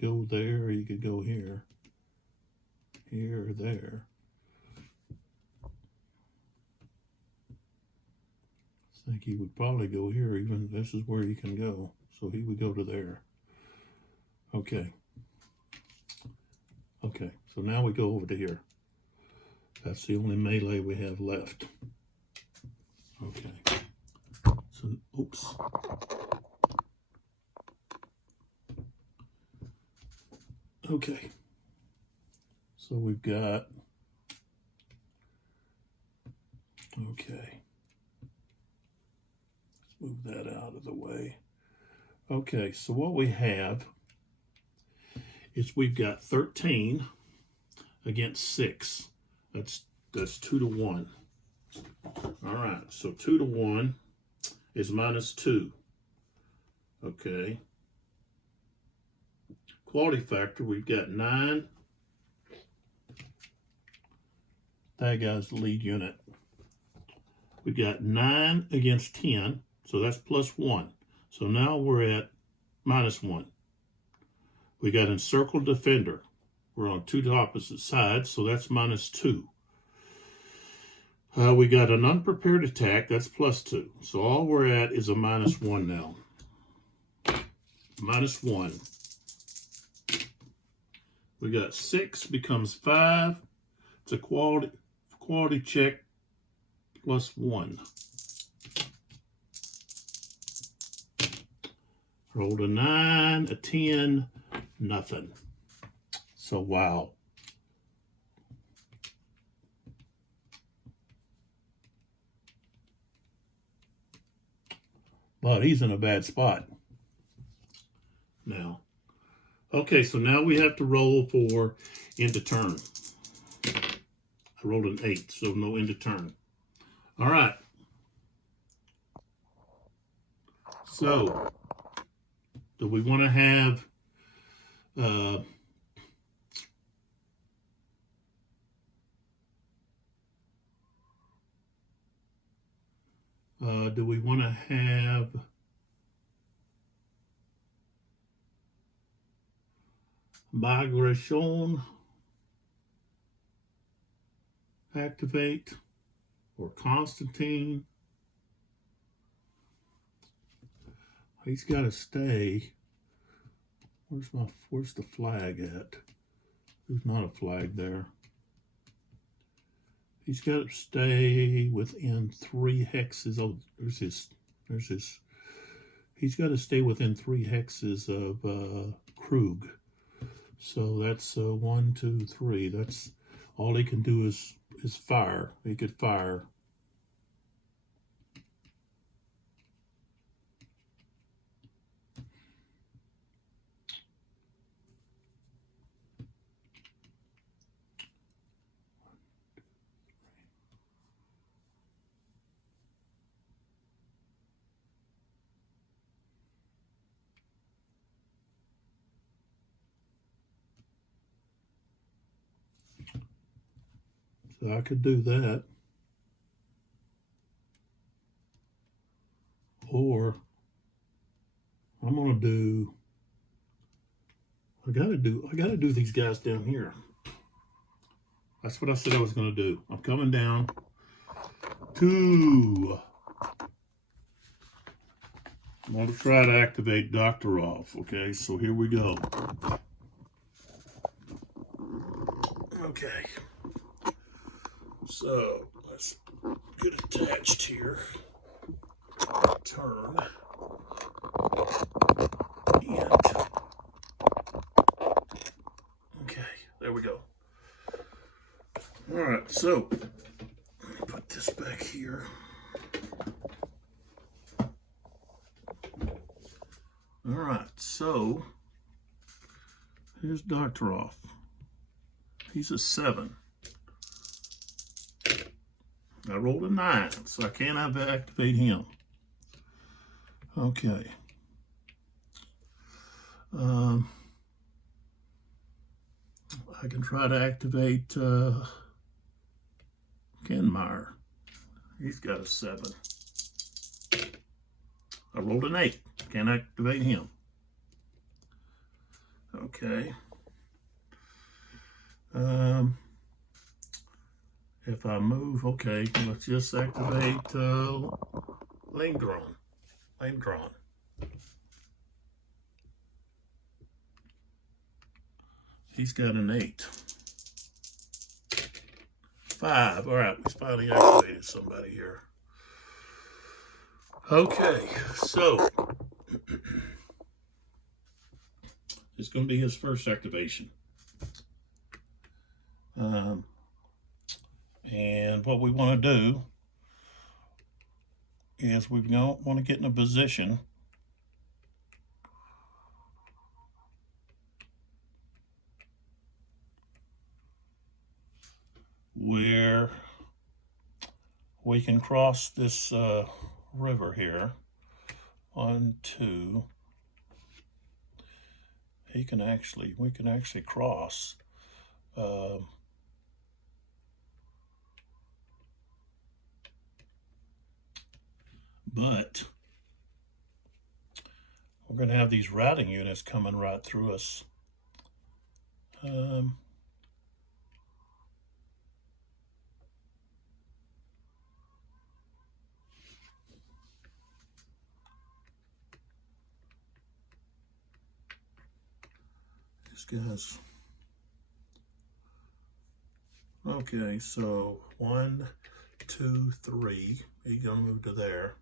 go there, or he could go here or there. I think he would probably go here, even this is where he can go. So he would go to there. Okay. Okay, so now we go over to here. That's the only melee we have left. Okay. So, oops. Okay. So we've got, okay. Let's move that out of the way. Okay, so what we have is we've got 13 against 6. That's 2 to 1. All right, so 2 to 1 is -2. Okay. Quality factor, we've got 9. That guy's the lead unit. We've got 9 against 10, so that's +1. So now we're at -1. We got encircled defender. We're on 2 opposite sides, so that's -2. We got an unprepared attack, that's +2. So all we're at is a -1 now. -1. We got 6 becomes 5. It's a quality check +1. Rolled a 9, a 10, nothing. So wow. But he's in a bad spot now. Okay, so now we have to roll for end of turn. I rolled an 8, so no end of turn. All right. So, do we want to have migration activate or Constantine? He's got to stay. Where's the flag at? There's not a flag there. He's got to stay within 3 hexes. Oh, there's his. He's got to stay within 3 hexes of Krug. So that's 1, 2, 3. That's all he can do is fire. He could fire. So I could do that. Or I'm gonna do I gotta do these guys down here. That's what I said I was gonna do. I'm coming down to I'm gonna try to activate Dr. Off. Okay, so here we go. Okay. So let's get attached here. Turn. And okay, there we go. All right, so put this back here. All right, so here's Dr. Off. He's a 7. I rolled a 9, so I can't activate him. Okay. I can try to activate Kenmeyer. He's got a 7. I rolled an 8. Can't activate him. Okay. If I move, okay, let's just activate Langdron. He's got an 8. 5. All right, we finally activated somebody here. Okay, so it's going to be his first activation. And what we want to do is we don't want to get in a position where we can cross this river here. 1, 2. We can actually cross. But we're going to have these routing units coming right through us. This guy's okay. So 1, 2, 3. He's gonna move to there.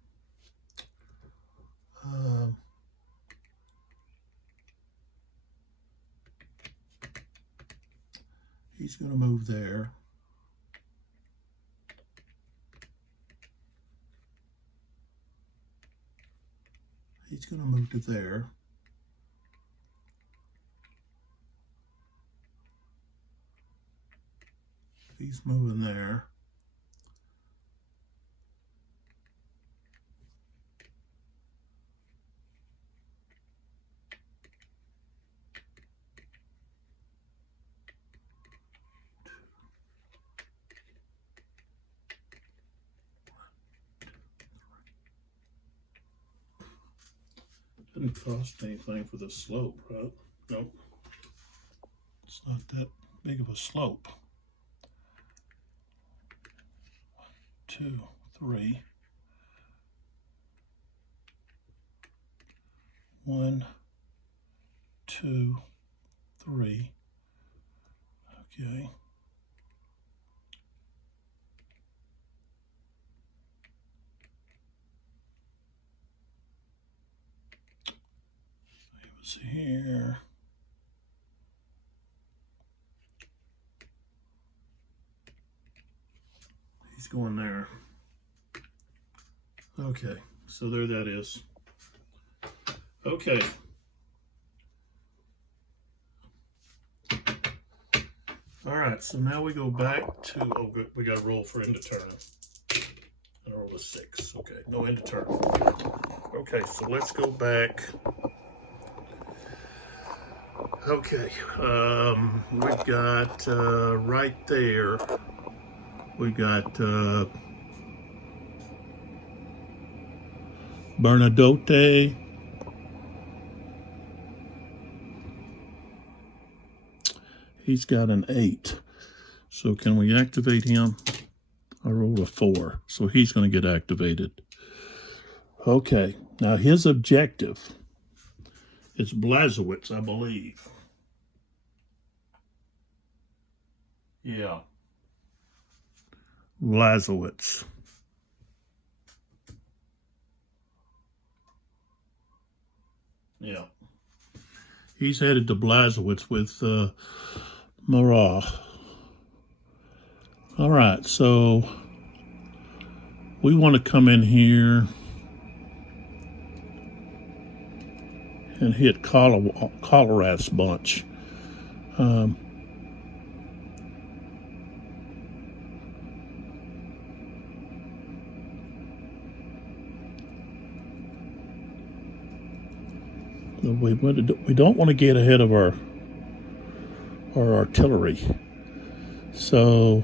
He's gonna move there. He's gonna move to there. He's moving there. Didn't cost anything for the slope, right? Nope. It's not that big of a slope. 1, 2, 3. 1, 2, 3. Okay. He was here. He's going there. Okay, so there that is. Okay. All right, so now we go back to, oh, good, we got to roll for end of turn. I rolled a 6. Okay, no end of turn. Okay, so let's go back. Okay, we've got right there, we've got Bernadotte. He's got an 8. So can we activate him? I rolled a 4, so he's going to get activated. Okay, now his objective is Blazowicz, I believe. Yeah. Blazowicz. Yeah. He's headed to Blazowicz with Marat. All right, so we want to come in here and hit Colorad's bunch. We don't want to get ahead of our artillery. So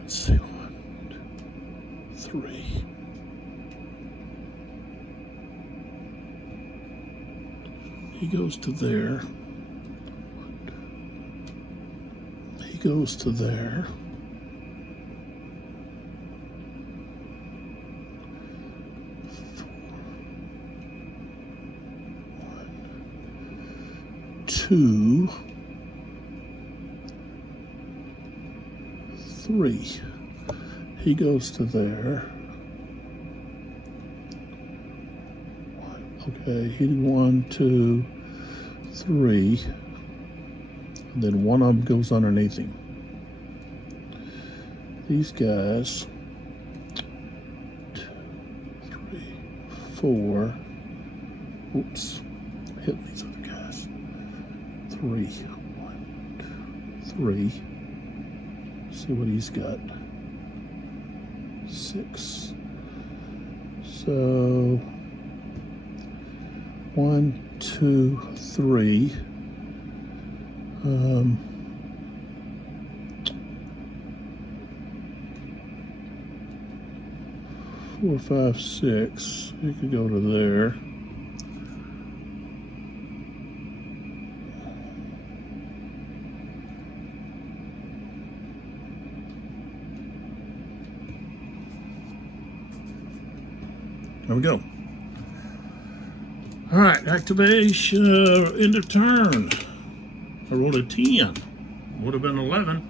let's see, 1, 2, 3. He goes to there. He goes to there. Two, 3. He goes to there. Okay, he did 1, 2, 3. And then one of them goes underneath him. These guys, 2, 3, 4. Oops, hit these other guys. 3, 1, 2, 3. See what he's got. 6. So 1, 2, 3. 4, 5, 6. You could go to there. There we go. All right, activation, end of turn. I rolled a 10. Would have been 11.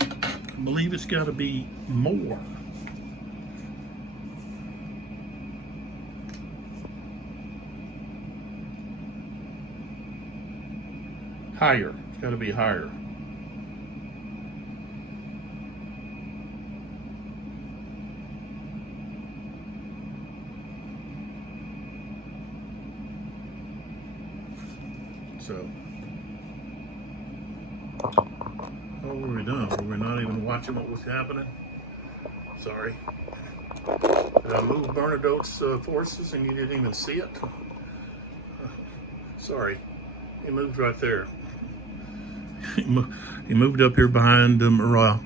I believe it's got to be more. Higher. It's got to be higher. So, what were we doing? Were we not even watching what was happening? Sorry. Did I move Bernadote's forces and you didn't even see it? Sorry. He moved right there. He moved up here behind Marat.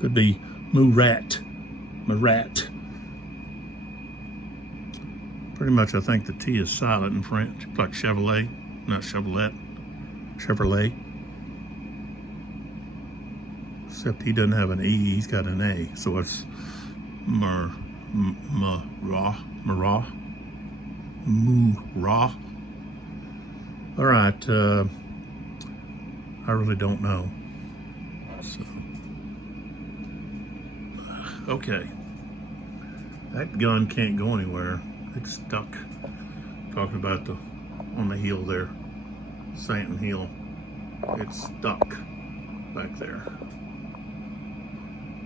Could be Murat. Pretty much, I think the T is silent in French, like Chevrolet, not Chevrolet. Except he doesn't have an E, he's got an A, so it's Murrah. All right, I really don't know. So, okay, that gun can't go anywhere. It's stuck. Talking about on the hill there, Santon Hill. It's stuck back there.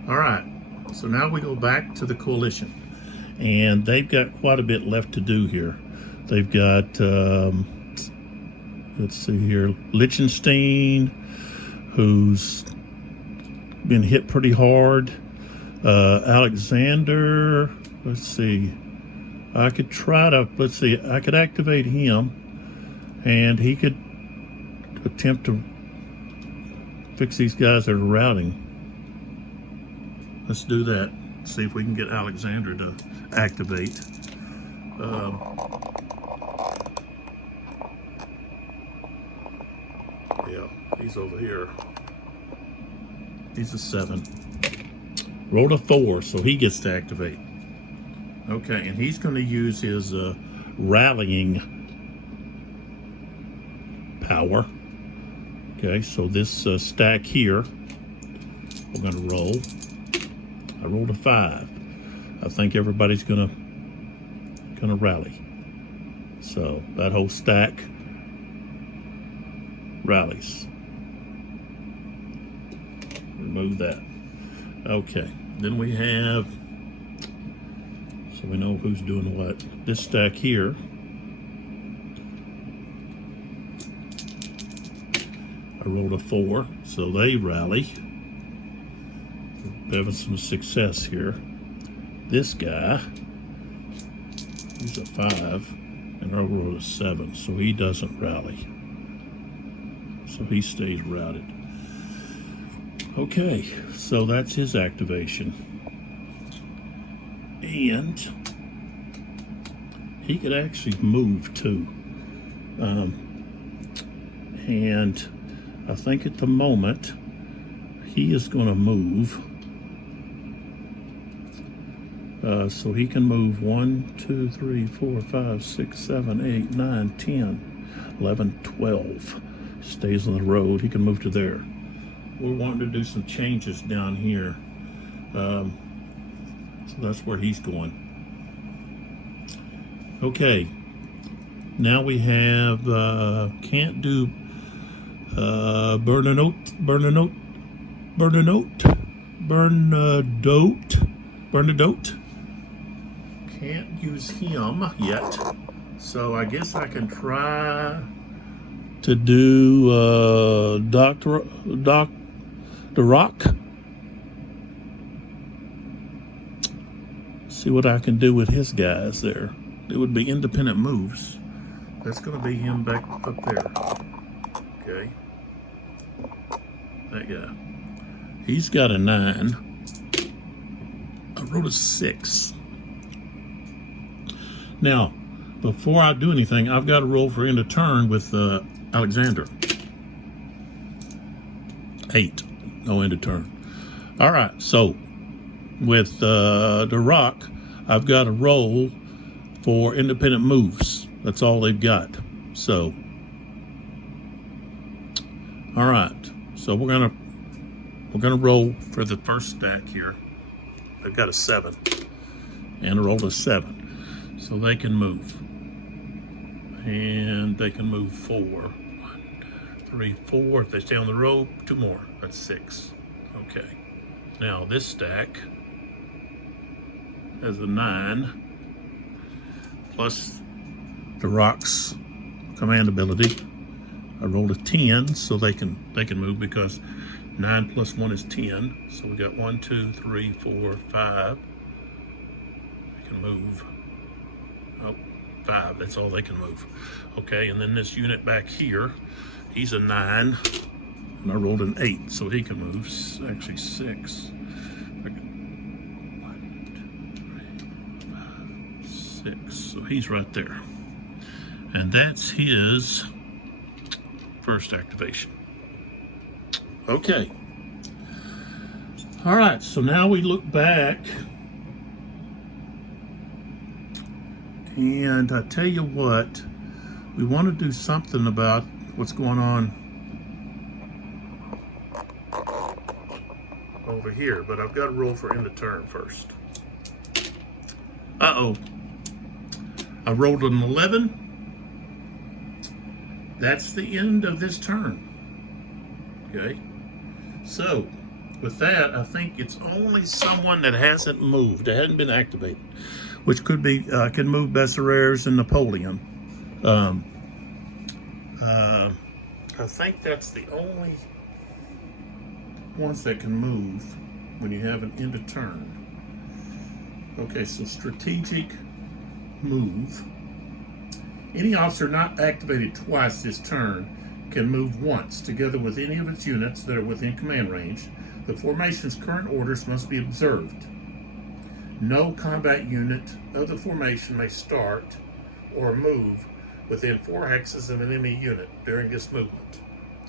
All right, so now we go back to the coalition, and they've got quite a bit left to do here. They've got, let's see here, Liechtenstein, who's been hit pretty hard. Alexander, let's see. I could try to, let's see, I could activate him and he could attempt to fix these guys that are routing. Let's do that. See if we can get Alexander to activate. Yeah, he's over here. He's a 7. Rolled a 4, so he gets to activate. Okay, and he's going to use his rallying power. Okay, so this stack here, we're going to roll. I rolled a 5. I think everybody's going to rally. So that whole stack rallies. Remove that. Okay, then we have. So we know who's doing what. This stack here, I rolled a 4, so they rally. We're having some success here. This guy, he's a 5, and I rolled a 7, so he doesn't rally. So he stays routed. Okay, so that's his activation. And he could actually move too. And I think at the moment he is going to move. So he can move 1, 2, 3, 4, 5, 6, 7, 8, 9, 10, 11, 12. Stays on the road. He can move to there. We're wanting to do some changes down here. So that's where he's going. Okay. Now we have, can't do Bernadotte. Can't use him yet. So I guess I can try to do Dr. Rock. See what I can do with his guys there. It would be independent moves. That's going to be him back up there. Okay. That guy. He's got a 9. I wrote a 6. Now, before I do anything, I've got to roll for end of turn with Alexander. 8. No end of turn. All right, so with the rock, I've got a roll for independent moves. That's all they've got. So, all right. So we're gonna roll for the first stack here. They've got a 7 and a roll of 7, so they can move, and they can move 4. 1, 2, 3, 4. If they stay on the row, 2 more. That's 6. Okay. Now this stack has a 9 plus the rock's command ability. I rolled a 10, so they can move because 9 plus 1 is 10. So we got 1, 2, 3, 4, 5. They can move. Oh, 5. That's all they can move. Okay, and then this unit back here, he's a 9, and I rolled an 8, so he can move. Actually 6. 1, 2, 3, 4, 5, 6. So he's right there, and that's his first activation. Okay. All right, so now we look back, and I tell you what, we want to do something about what's going on over here, but I've got to roll for end of turn first. Uh-oh. I rolled an 11. That's the end of this turn. Okay. So, with that, I think it's only someone that hasn't moved, that hadn't been activated, which could be, can move Bessarairs and Napoleon. I think that's the only ones that can move when you have an end of turn. Okay, so strategic move. Any officer not activated twice this turn can move once, together with any of its units that are within command range. The formation's current orders must be observed. No combat unit of the formation may start or move within 4 hexes of an enemy unit during this movement.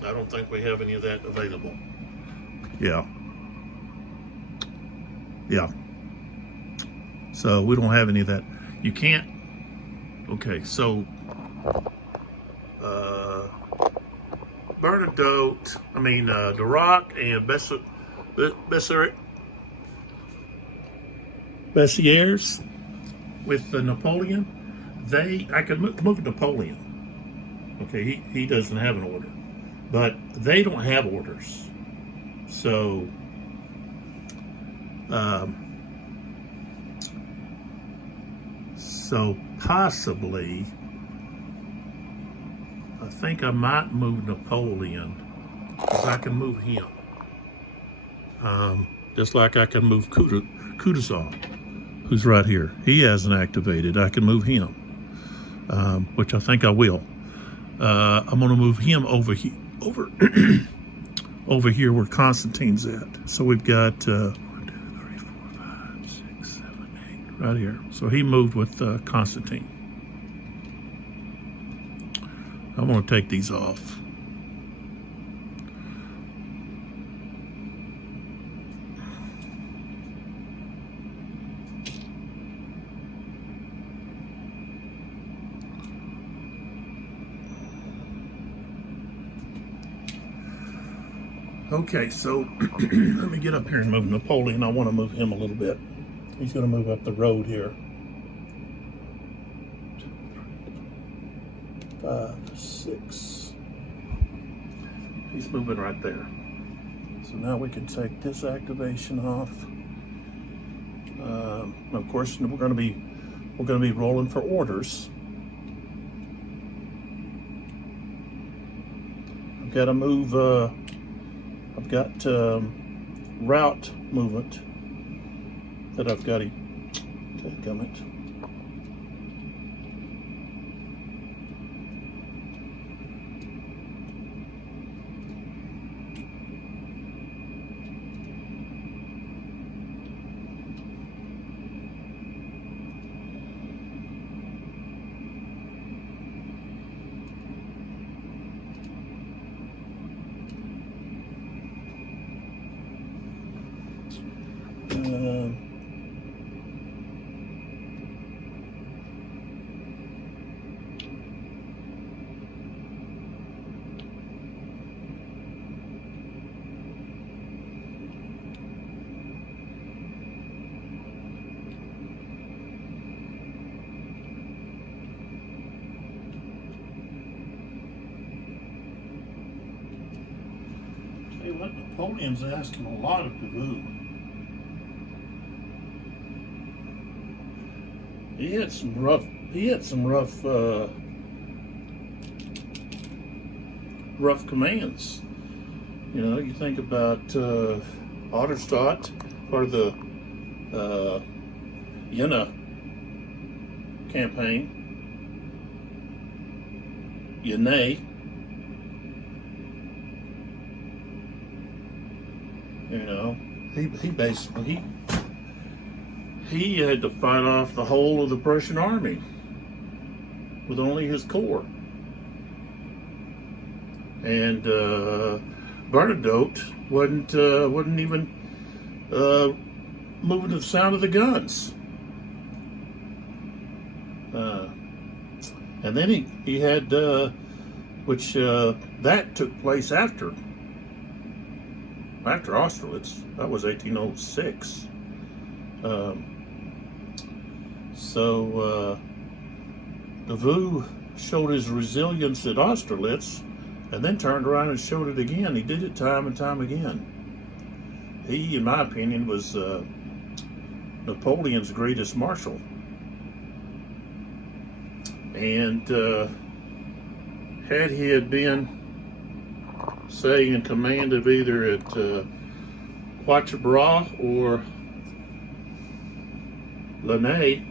I don't think we have any of that available. Yeah. So we don't have any of that. You can't. Okay, so Duroc and Bessarairs with the Napoleon, I could move Napoleon. Okay, he doesn't have an order, but they don't have orders. So possibly, I think I might move Napoleon, because I can move him. Just like I can move Kutuzov, who's right here. He hasn't activated. I can move him, which I think I will. I'm going to move him over over here where Constantine's at. So we've got 1, 2, 3, 4, 5, 6, 7, 8 right here. So he moved with Constantine. I'm going to take these off. Okay, so let me get up here and move Napoleon. I want to move him a little bit. He's going to move up the road here. 5, 6. He's moving right there. So now we can take this activation off. Of course, we're going to be rolling for orders. I've got to move. I've got route movement that I've got to take on it. Napoleon's asking a lot of Davout. He had some rough commands. You know, you think about Austerlitz, or the Jena campaign, Jena. You know, he basically he had to fight off the whole of the Prussian army with only his corps. And Bernadotte wasn't even moving to the sound of the guns. And then he had, which that took place after Austerlitz. That was 1806. So Davout showed his resilience at Austerlitz, and then turned around and showed it again. He did it time and time again. He, in my opinion, was Napoleon's greatest marshal. And had he had been, say, in command of either at Quatre Bras or Lanay,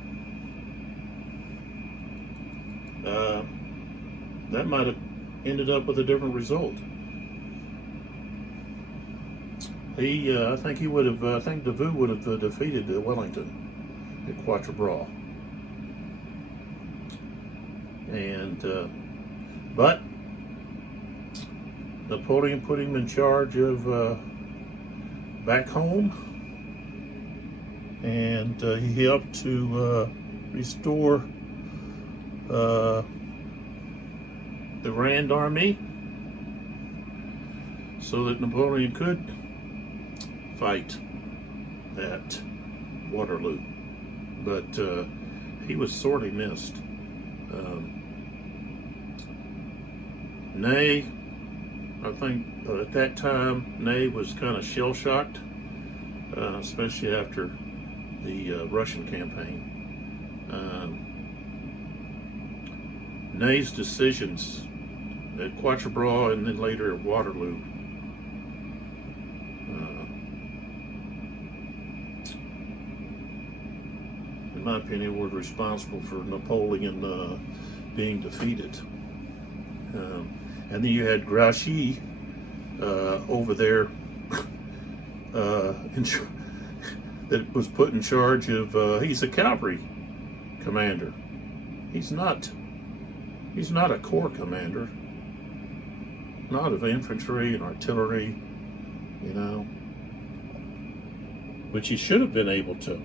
that might have ended up with a different result. I think Davout would have defeated Wellington at Quatre Bras. And but Napoleon put him in charge of back home, and he helped to restore the Grand Army so that Napoleon could fight at Waterloo. But he was sorely missed. Ney, I think at that time, Ney was kind of shell-shocked, especially after the Russian campaign. Ney's decisions at Quatre Bras and then later at Waterloo in my opinion, were responsible for Napoleon being defeated. And then you had Grouchy over there that was put in charge of, he's a cavalry commander. He's not a corps commander, not of infantry and artillery, you know, which he should have been able to.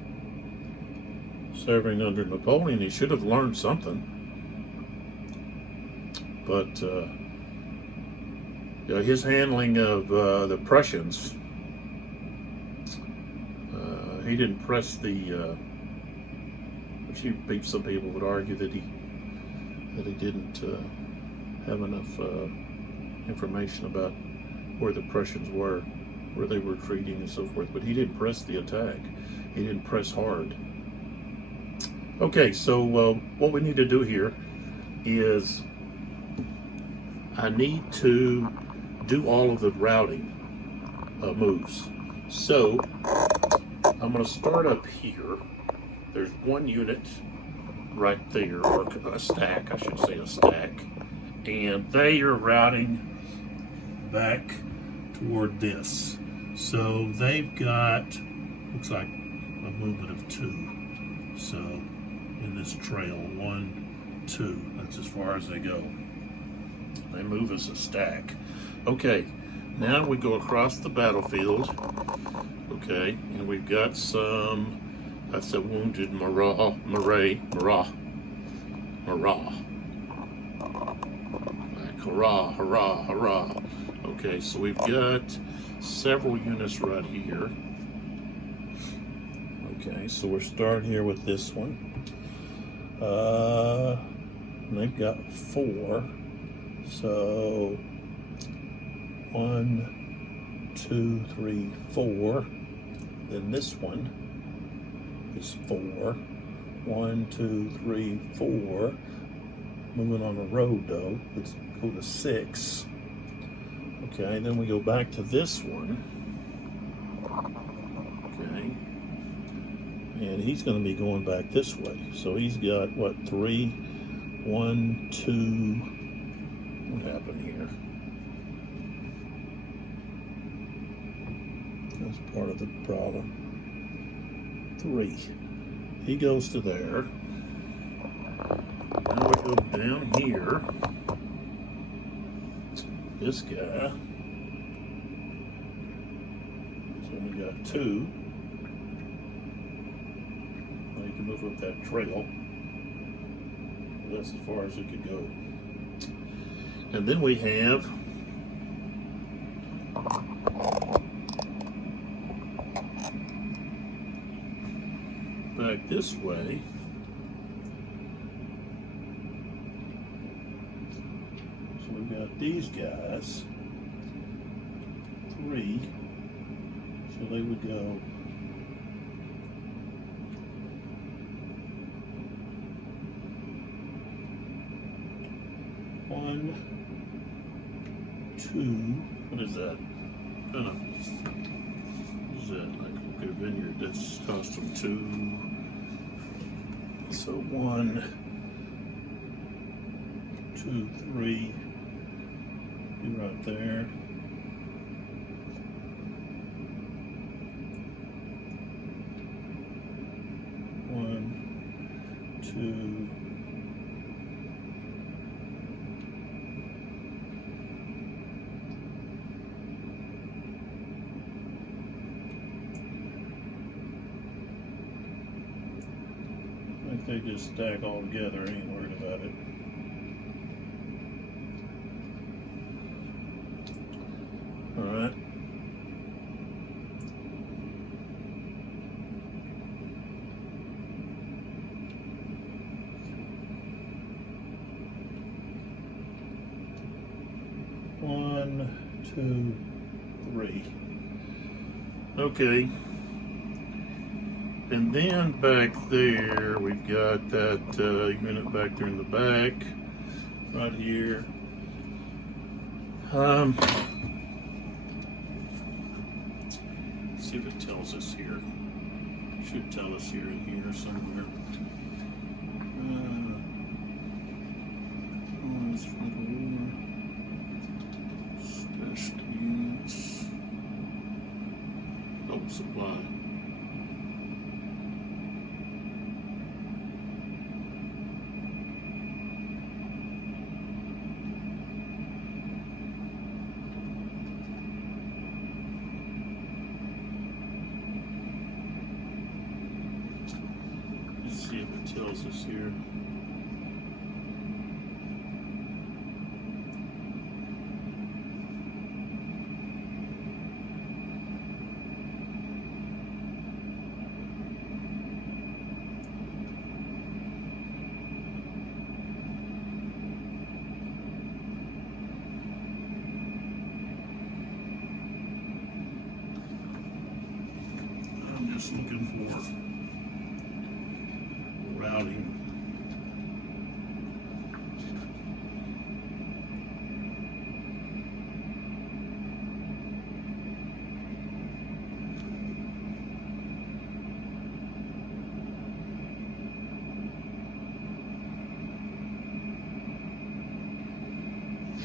Serving under Napoleon, he should have learned something. But his handling of the Prussians, he didn't press the. Which some people would argue that he didn't have enough information about where the Prussians were, where they were retreating and so forth. But he didn't press the attack. He didn't press hard. Okay, so what we need to do here is I need to do all of the routing moves. So I'm going to start up here. There's one unit right there, or a stack, I should say a stack, and they are routing back toward this. So they've got, looks like a movement of 2. So in this trail, 1, 2, that's as far as they go. They move as a stack. Okay, now we go across the battlefield. Okay, and we've got some, that's a wounded Marat. Like, hurrah, hurrah, hurrah. Okay, so we've got several units right here. Okay, so we're starting here with this one. They've got 4. So 1, 2, 3, 4. Then this one is 4. 1, 2, 3, 4. Moving on the road though, let's go to 6. Okay, then we go back to this one. Okay, and he's going to be going back this way. So he's got what, 3, 1, 2. What happened here? That's part of the problem. 3. He goes to there. Now we go down here. This guy. So we got 2. Well, you can move up that trail. That's as far as it could go. And then we have back this way. So we've got these guys, 3, so they would go one, 2. What is that? What is that? Like a vineyard that's cost them 2. So 1, 2, 3. Be right there. 1, 2. They just stack all together, I ain't worried about it. Alright. One, 2, 3. Okay. And then back there, we've got that unit back there in the back, right here. See if it tells us here. Should tell us here in here somewhere. Special units. Oh, supply. See if it tells us here. I'm just looking for routing.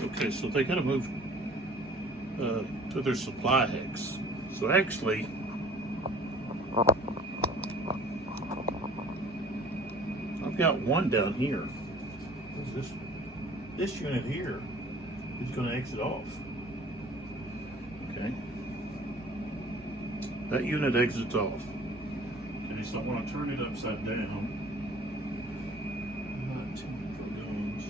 Okay, so they gotta move to their supply hex. So actually, I've got one down here. What's this? This unit here is going to exit off. Okay. That unit exits off. Okay, so I want to turn it upside down. Not too many guns.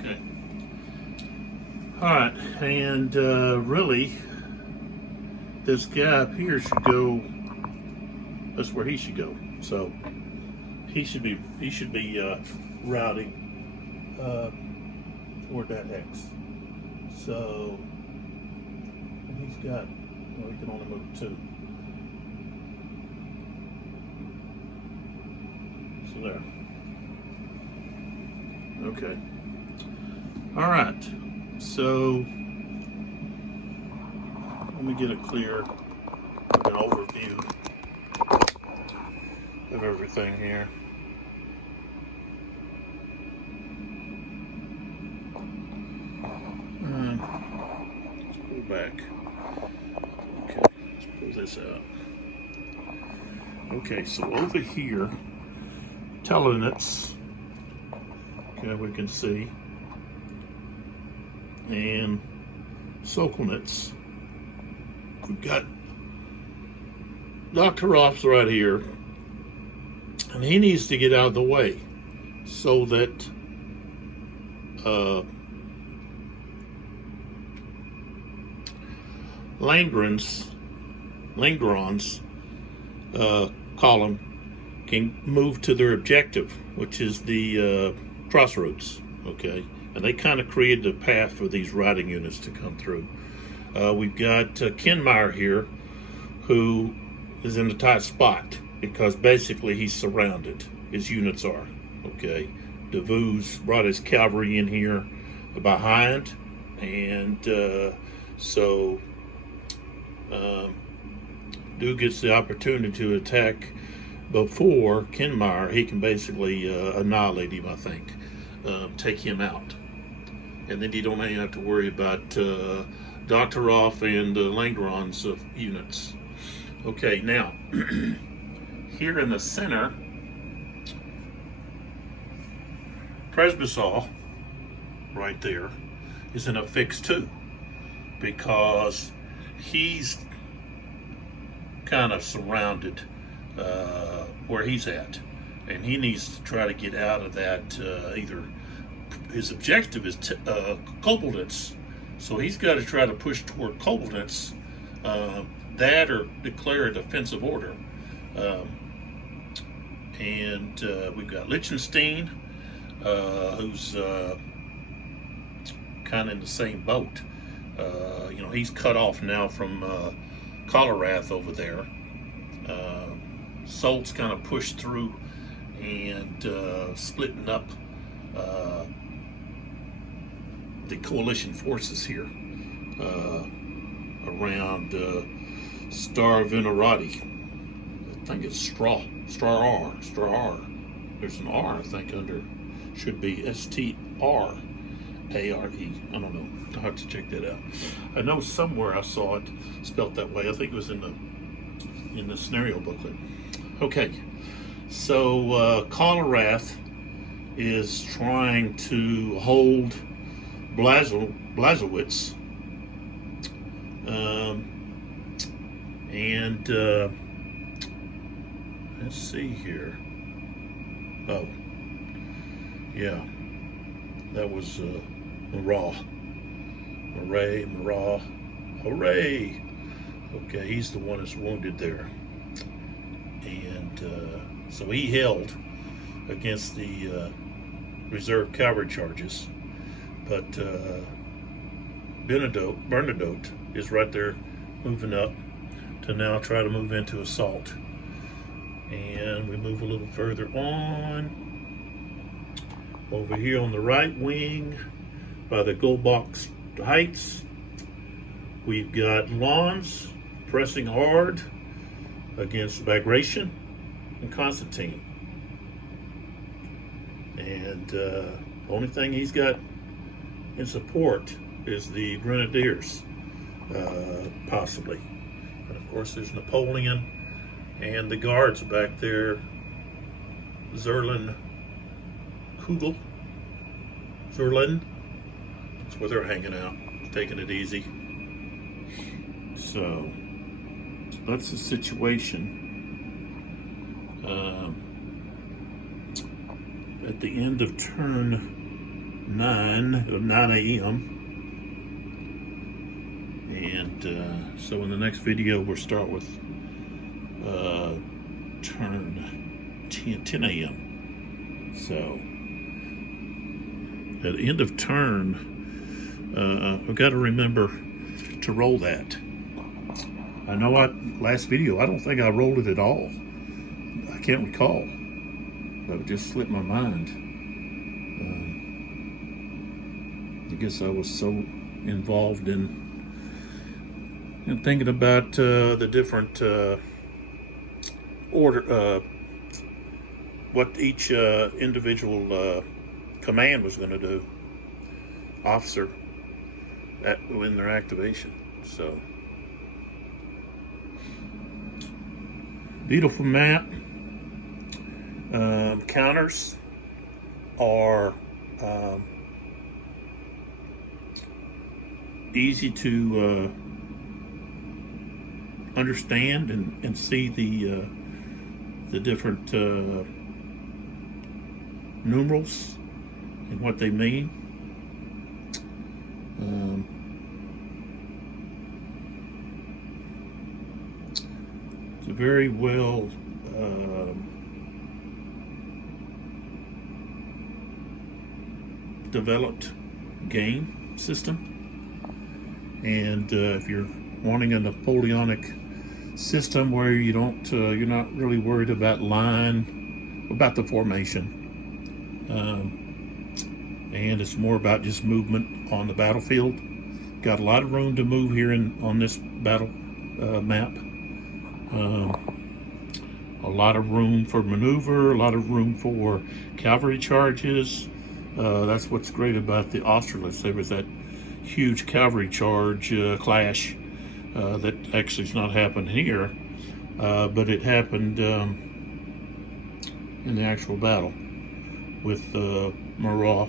Okay. All right, and really, this guy up here should go, that's where he should go. So he should be routing toward that X. So he's got, well, he can only move 2. So there. Okay. All right. So let me get a clear, like an overview of everything here. Let's pull back. Okay, let's pull this out. Okay, so over here, Austerlitz, okay, we can see, and Austerlitz. We've got Dr. Roth's right here, and he needs to get out of the way so that Langerons column can move to their objective, which is the crossroads. Okay, and they kind of created a path for these riding units to come through. We've got Kinmeyer here, who is in a tight spot because basically he's surrounded. His units are. Okay, Davout's brought his cavalry in here behind, and so Dew gets the opportunity to attack before Kinmeyer. He can basically annihilate him, I think, take him out, and then you don't even have to worry about Dr. Roth and Langeron's units. Okay, now here in the center, Presbysaw right there is in a fix too, because he's kind of surrounded where he's at, and he needs to try to get out of that. Either his objective is Austerlitz, so he's got to try to push toward Austerlitz, that or declare a defensive order. And we've got Liechtenstein, who's kind of in the same boat. He's cut off now from Colerath over there. Soult's kind of pushed through and splitting up the coalition forces here around Star Venerati. I think it's Star R. There's an R, I think, under, should be STRARE. I don't know. I'll have to check that out. I know somewhere I saw it spelt that way. I think it was in the scenario booklet. Okay, so Colerath is trying to hold Blasowitz, and let's see here. Oh, yeah, that was Marat. Hooray! Okay, he's the one that's wounded there, and so he held against the reserve cavalry charges, but Bernadotte is right there, moving up to now try to move into assault. And we move a little further on. Over here on the right wing, by the Goldbox Heights, we've got Lons pressing hard against Bagration and Constantine. And the only thing he's got in support is the Grenadiers, possibly. And of course, there's Napoleon and the guards back there, Zurlin. That's where they're hanging out, taking it easy. So that's the situation. At the end of turn 9 a.m. And so in the next video we'll start with turn 10 a.m. So at end of turn, I've got to remember to roll that. I know last video, I don't think I rolled it at all. I can't recall. But it just slipped my mind. I guess I was so involved in thinking about the different order, what each individual command was going to do, officer, in their activation. So, beautiful map. Counters are easy to understand and see the different numerals and what they mean. It's a very well developed game system, and if you're wanting a Napoleonic system where you don't you're not really worried about about the formation, and it's more about just movement on the battlefield. Got a lot of room to move here on this battle map. A lot of room for maneuver, a lot of room for cavalry charges. That's what's great about the Austerlitz. There was that huge cavalry charge clash that actually is not happened here, but it happened in the actual battle with Murat,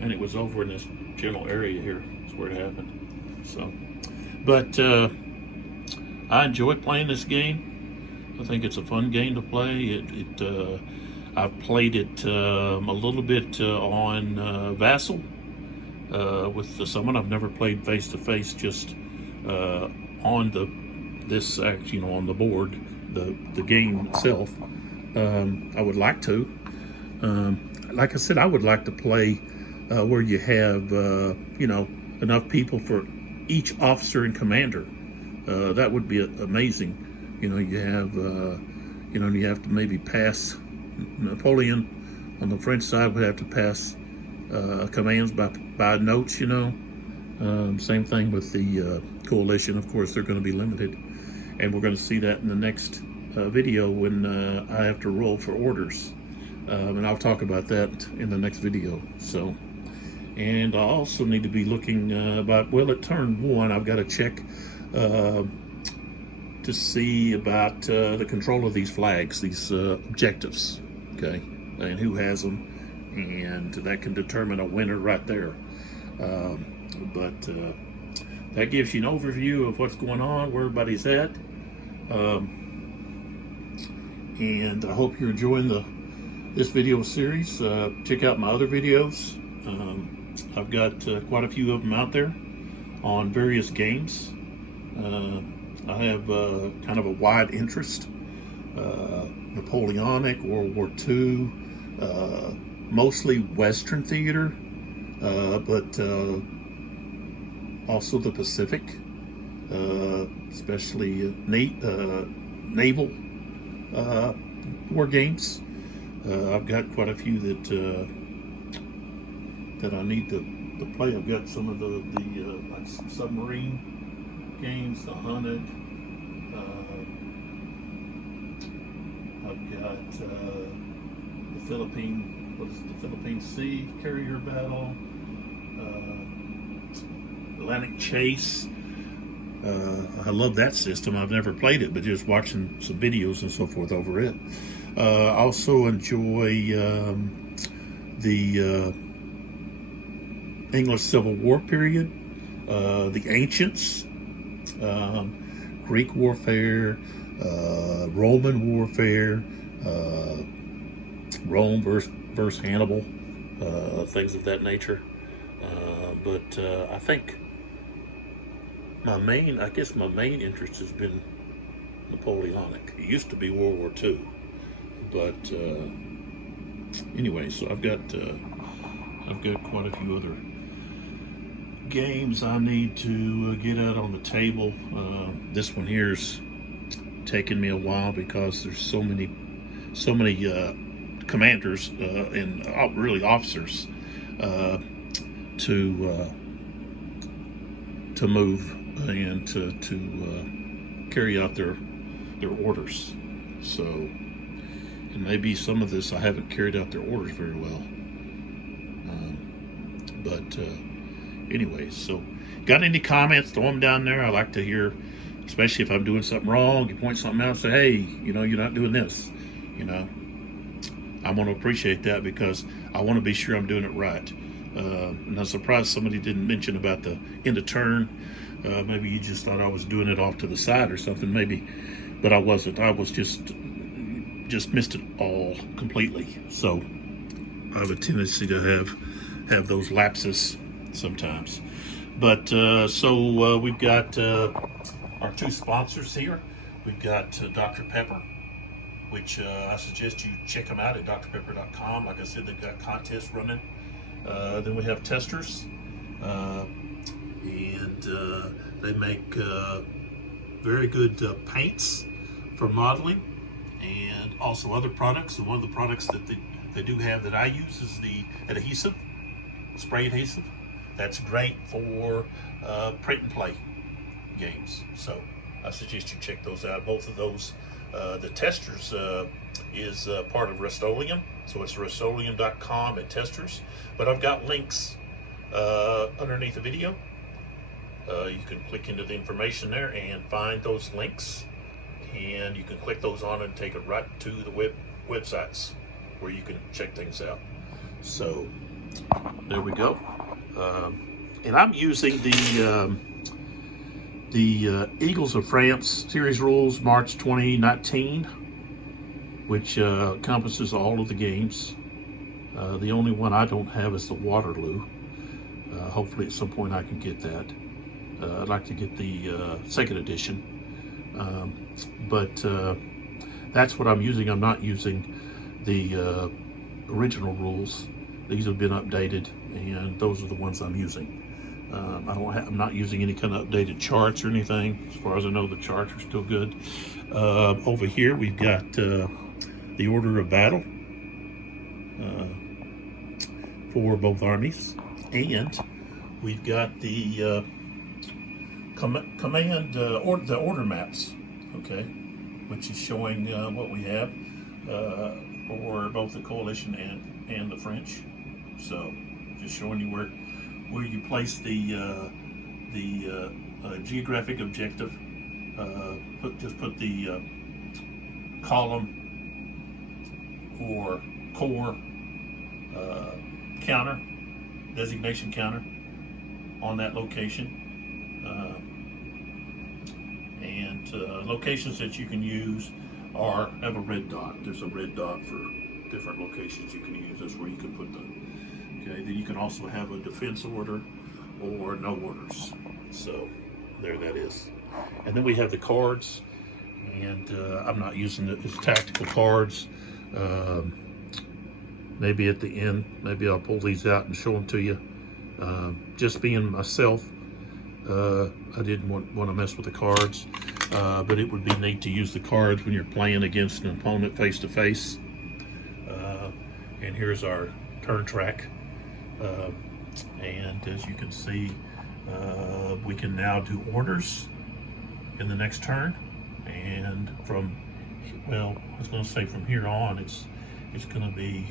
and it was over in this general area here. That's where it happened. So, but I enjoy playing this game. I think it's a fun game to play. I've played it a little bit on Vassal with someone. I've never played face to face, just on this on the board, the game itself. I would like to. Like I said, I would like to play where you have enough people for each officer and commander. That would be amazing. You have you have to maybe pass. Napoleon on the French side would have to pass commands by notes, Same thing with the coalition. Of course, they're going to be limited, and we're going to see that in the next video when I have to roll for orders, and I'll talk about that in the next video. So, and I also need to be looking at turn 1, I've got to check to see about the control of these flags, these objectives. Okay, and who has them, and that can determine a winner right there. But that gives you an overview of what's going on, where everybody's at, and I hope you're enjoying this video series. Check out my other videos. I've got quite a few of them out there on various games. I have kind of a wide interest. Napoleonic, World War II, mostly Western theater, but also the Pacific, especially naval war games. I've got quite a few that I need to play. I've got some of the like submarine games, the hunted. I've got the Philippine Sea carrier battle, Atlantic Chase. I love that system. I've never played it, but just watching some videos and so forth over it. I also enjoy the English Civil War period, the ancients, Greek warfare, Roman warfare, Rome versus Hannibal, things of that nature. But I think my main interest has been Napoleonic. It used to be World War II, but anyway, so I've got quite a few other games I need to get out on the table. This one here's taken me a while because there's so many commanders and really officers to move and to carry out their orders. So, and maybe some of this I haven't carried out their orders very well. But anyway, so got any comments, throw them down there. I like to hear, especially if I'm doing something wrong, you point something out, say, hey, you know, you're not doing this. You know, I want to appreciate that because I want to be sure I'm doing it right. And I'm surprised somebody didn't mention about the end of turn. Maybe you just thought I was doing it off to the side or something, maybe, but I wasn't. I was just missed it all completely. So I have a tendency to have those lapses sometimes. But so we've got our two sponsors here. We've got Dr. Pepper, which I suggest you check them out at drpepper.com. Like I said, they've got contests running. Then we have Testers, and they make very good paints for modeling and also other products. And one of the products that they do have that I use is the adhesive, spray adhesive. That's great for print and play games. So I suggest you check those out. Both of those. The Testers is part of Rust-Oleum, so it's rust-oleum.com at Testers. But I've got links underneath the video. You can click into the information there and find those links, and you can click those on and take it right to the websites where you can check things out. So there we go. And I'm using the Eagles of France Series Rules March 2019, which encompasses all of the games. The only one I don't have is the Waterloo. Hopefully at some point I can get that. I'd like to get the second edition. But that's what I'm using. I'm not using the original rules. These have been updated, and those are the ones I'm using. I'm not using any kind of updated charts or anything. As far as I know, the charts are still good. Over here, we've got the order of battle for both armies, and we've got the the order maps. Okay, which is showing what we have for both the coalition and the French. So, just showing you where you place the geographic objective. Just put the column or core counter, designation counter on that location. And locations that you can use have a red dot. There's a red dot for different locations you can use. That's where you can put them. Okay, then you can also have a defense order or no orders. So there that is. And then we have the cards, and I'm not using it as tactical cards. Maybe at the end, maybe I'll pull these out and show them to you. Just being myself, I didn't want to mess with the cards, but it would be neat to use the cards when you're playing against an opponent face to face. And here's our turn track. And as you can see, we can now do orders in the next turn. And from, well, I was going to say from here on, it's going to be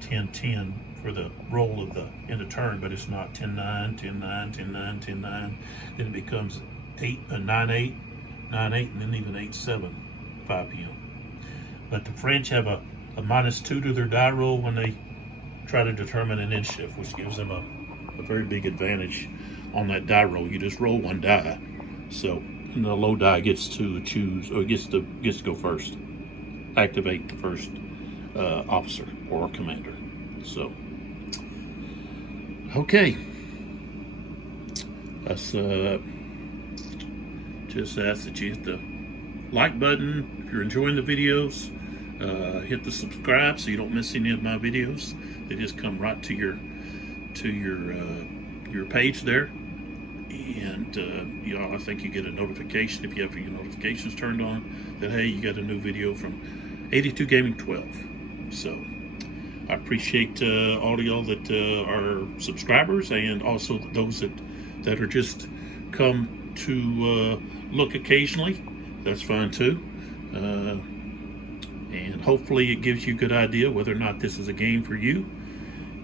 10-10 for the roll of the end of turn, but it's not 10-9, 10-9, 10-9, 10-9. Then it becomes 9-8, 9-8, and then even 8-7, 5 p.m. But the French have a -2 to their die roll when they try to determine an end shift, which gives them a very big advantage on that die roll. You just roll one die, so and the low die gets to choose, or gets to go first, activate the first officer or commander. So okay, that's just ask that you hit the like button if you're enjoying the videos. Hit the subscribe so you don't miss any of my videos. They just come right to your page there. And you know, I think you get a notification if you have your notifications turned on that hey, you got a new video from 82 Gaming 12. So I appreciate all of y'all that are subscribers, and also those that are just come to look occasionally. That's fine too. And hopefully it gives you a good idea whether or not this is a game for you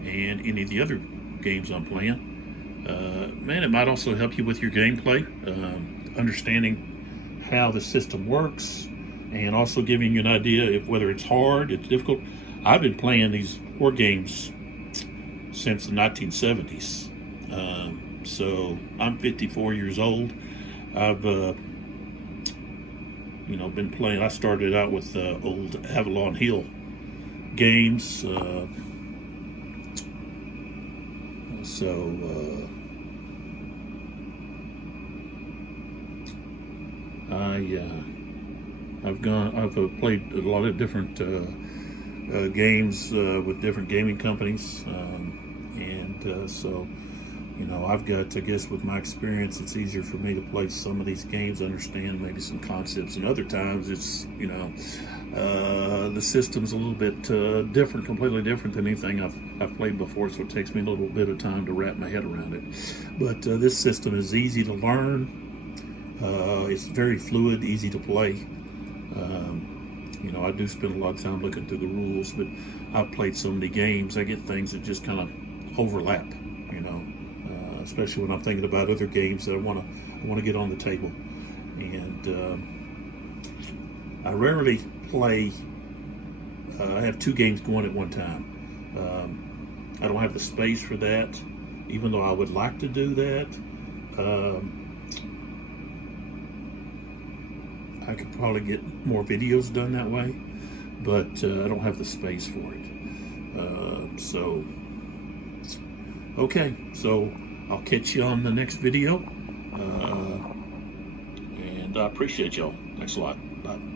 and any of the other games I'm playing. Man, it might also help you with your gameplay, understanding how the system works, and also giving you an idea of whether it's hard, it's difficult. I've been playing these war games since the 1970s. So I'm 54 years old. I've you know, been playing. I started out with old Avalon Hill games. I've played a lot of different games with different gaming companies, so you know, I've got, I guess with my experience, it's easier for me to play some of these games, understand maybe some concepts, and other times it's, you know, the system's a little bit different, completely different than anything I've played before, so it takes me a little bit of time to wrap my head around it. But this system is easy to learn. It's very fluid, easy to play. You know, I do spend a lot of time looking through the rules, but I've played so many games, I get things that just kind of overlap, you know, especially when I'm thinking about other games that I want to get on the table. And I rarely play. I have two games going at one time. I don't have the space for that, even though I would like to do that. I could probably get more videos done that way, but I don't have the space for it. So, okay, so I'll catch you on the next video, and I appreciate y'all. Thanks a lot. Bye.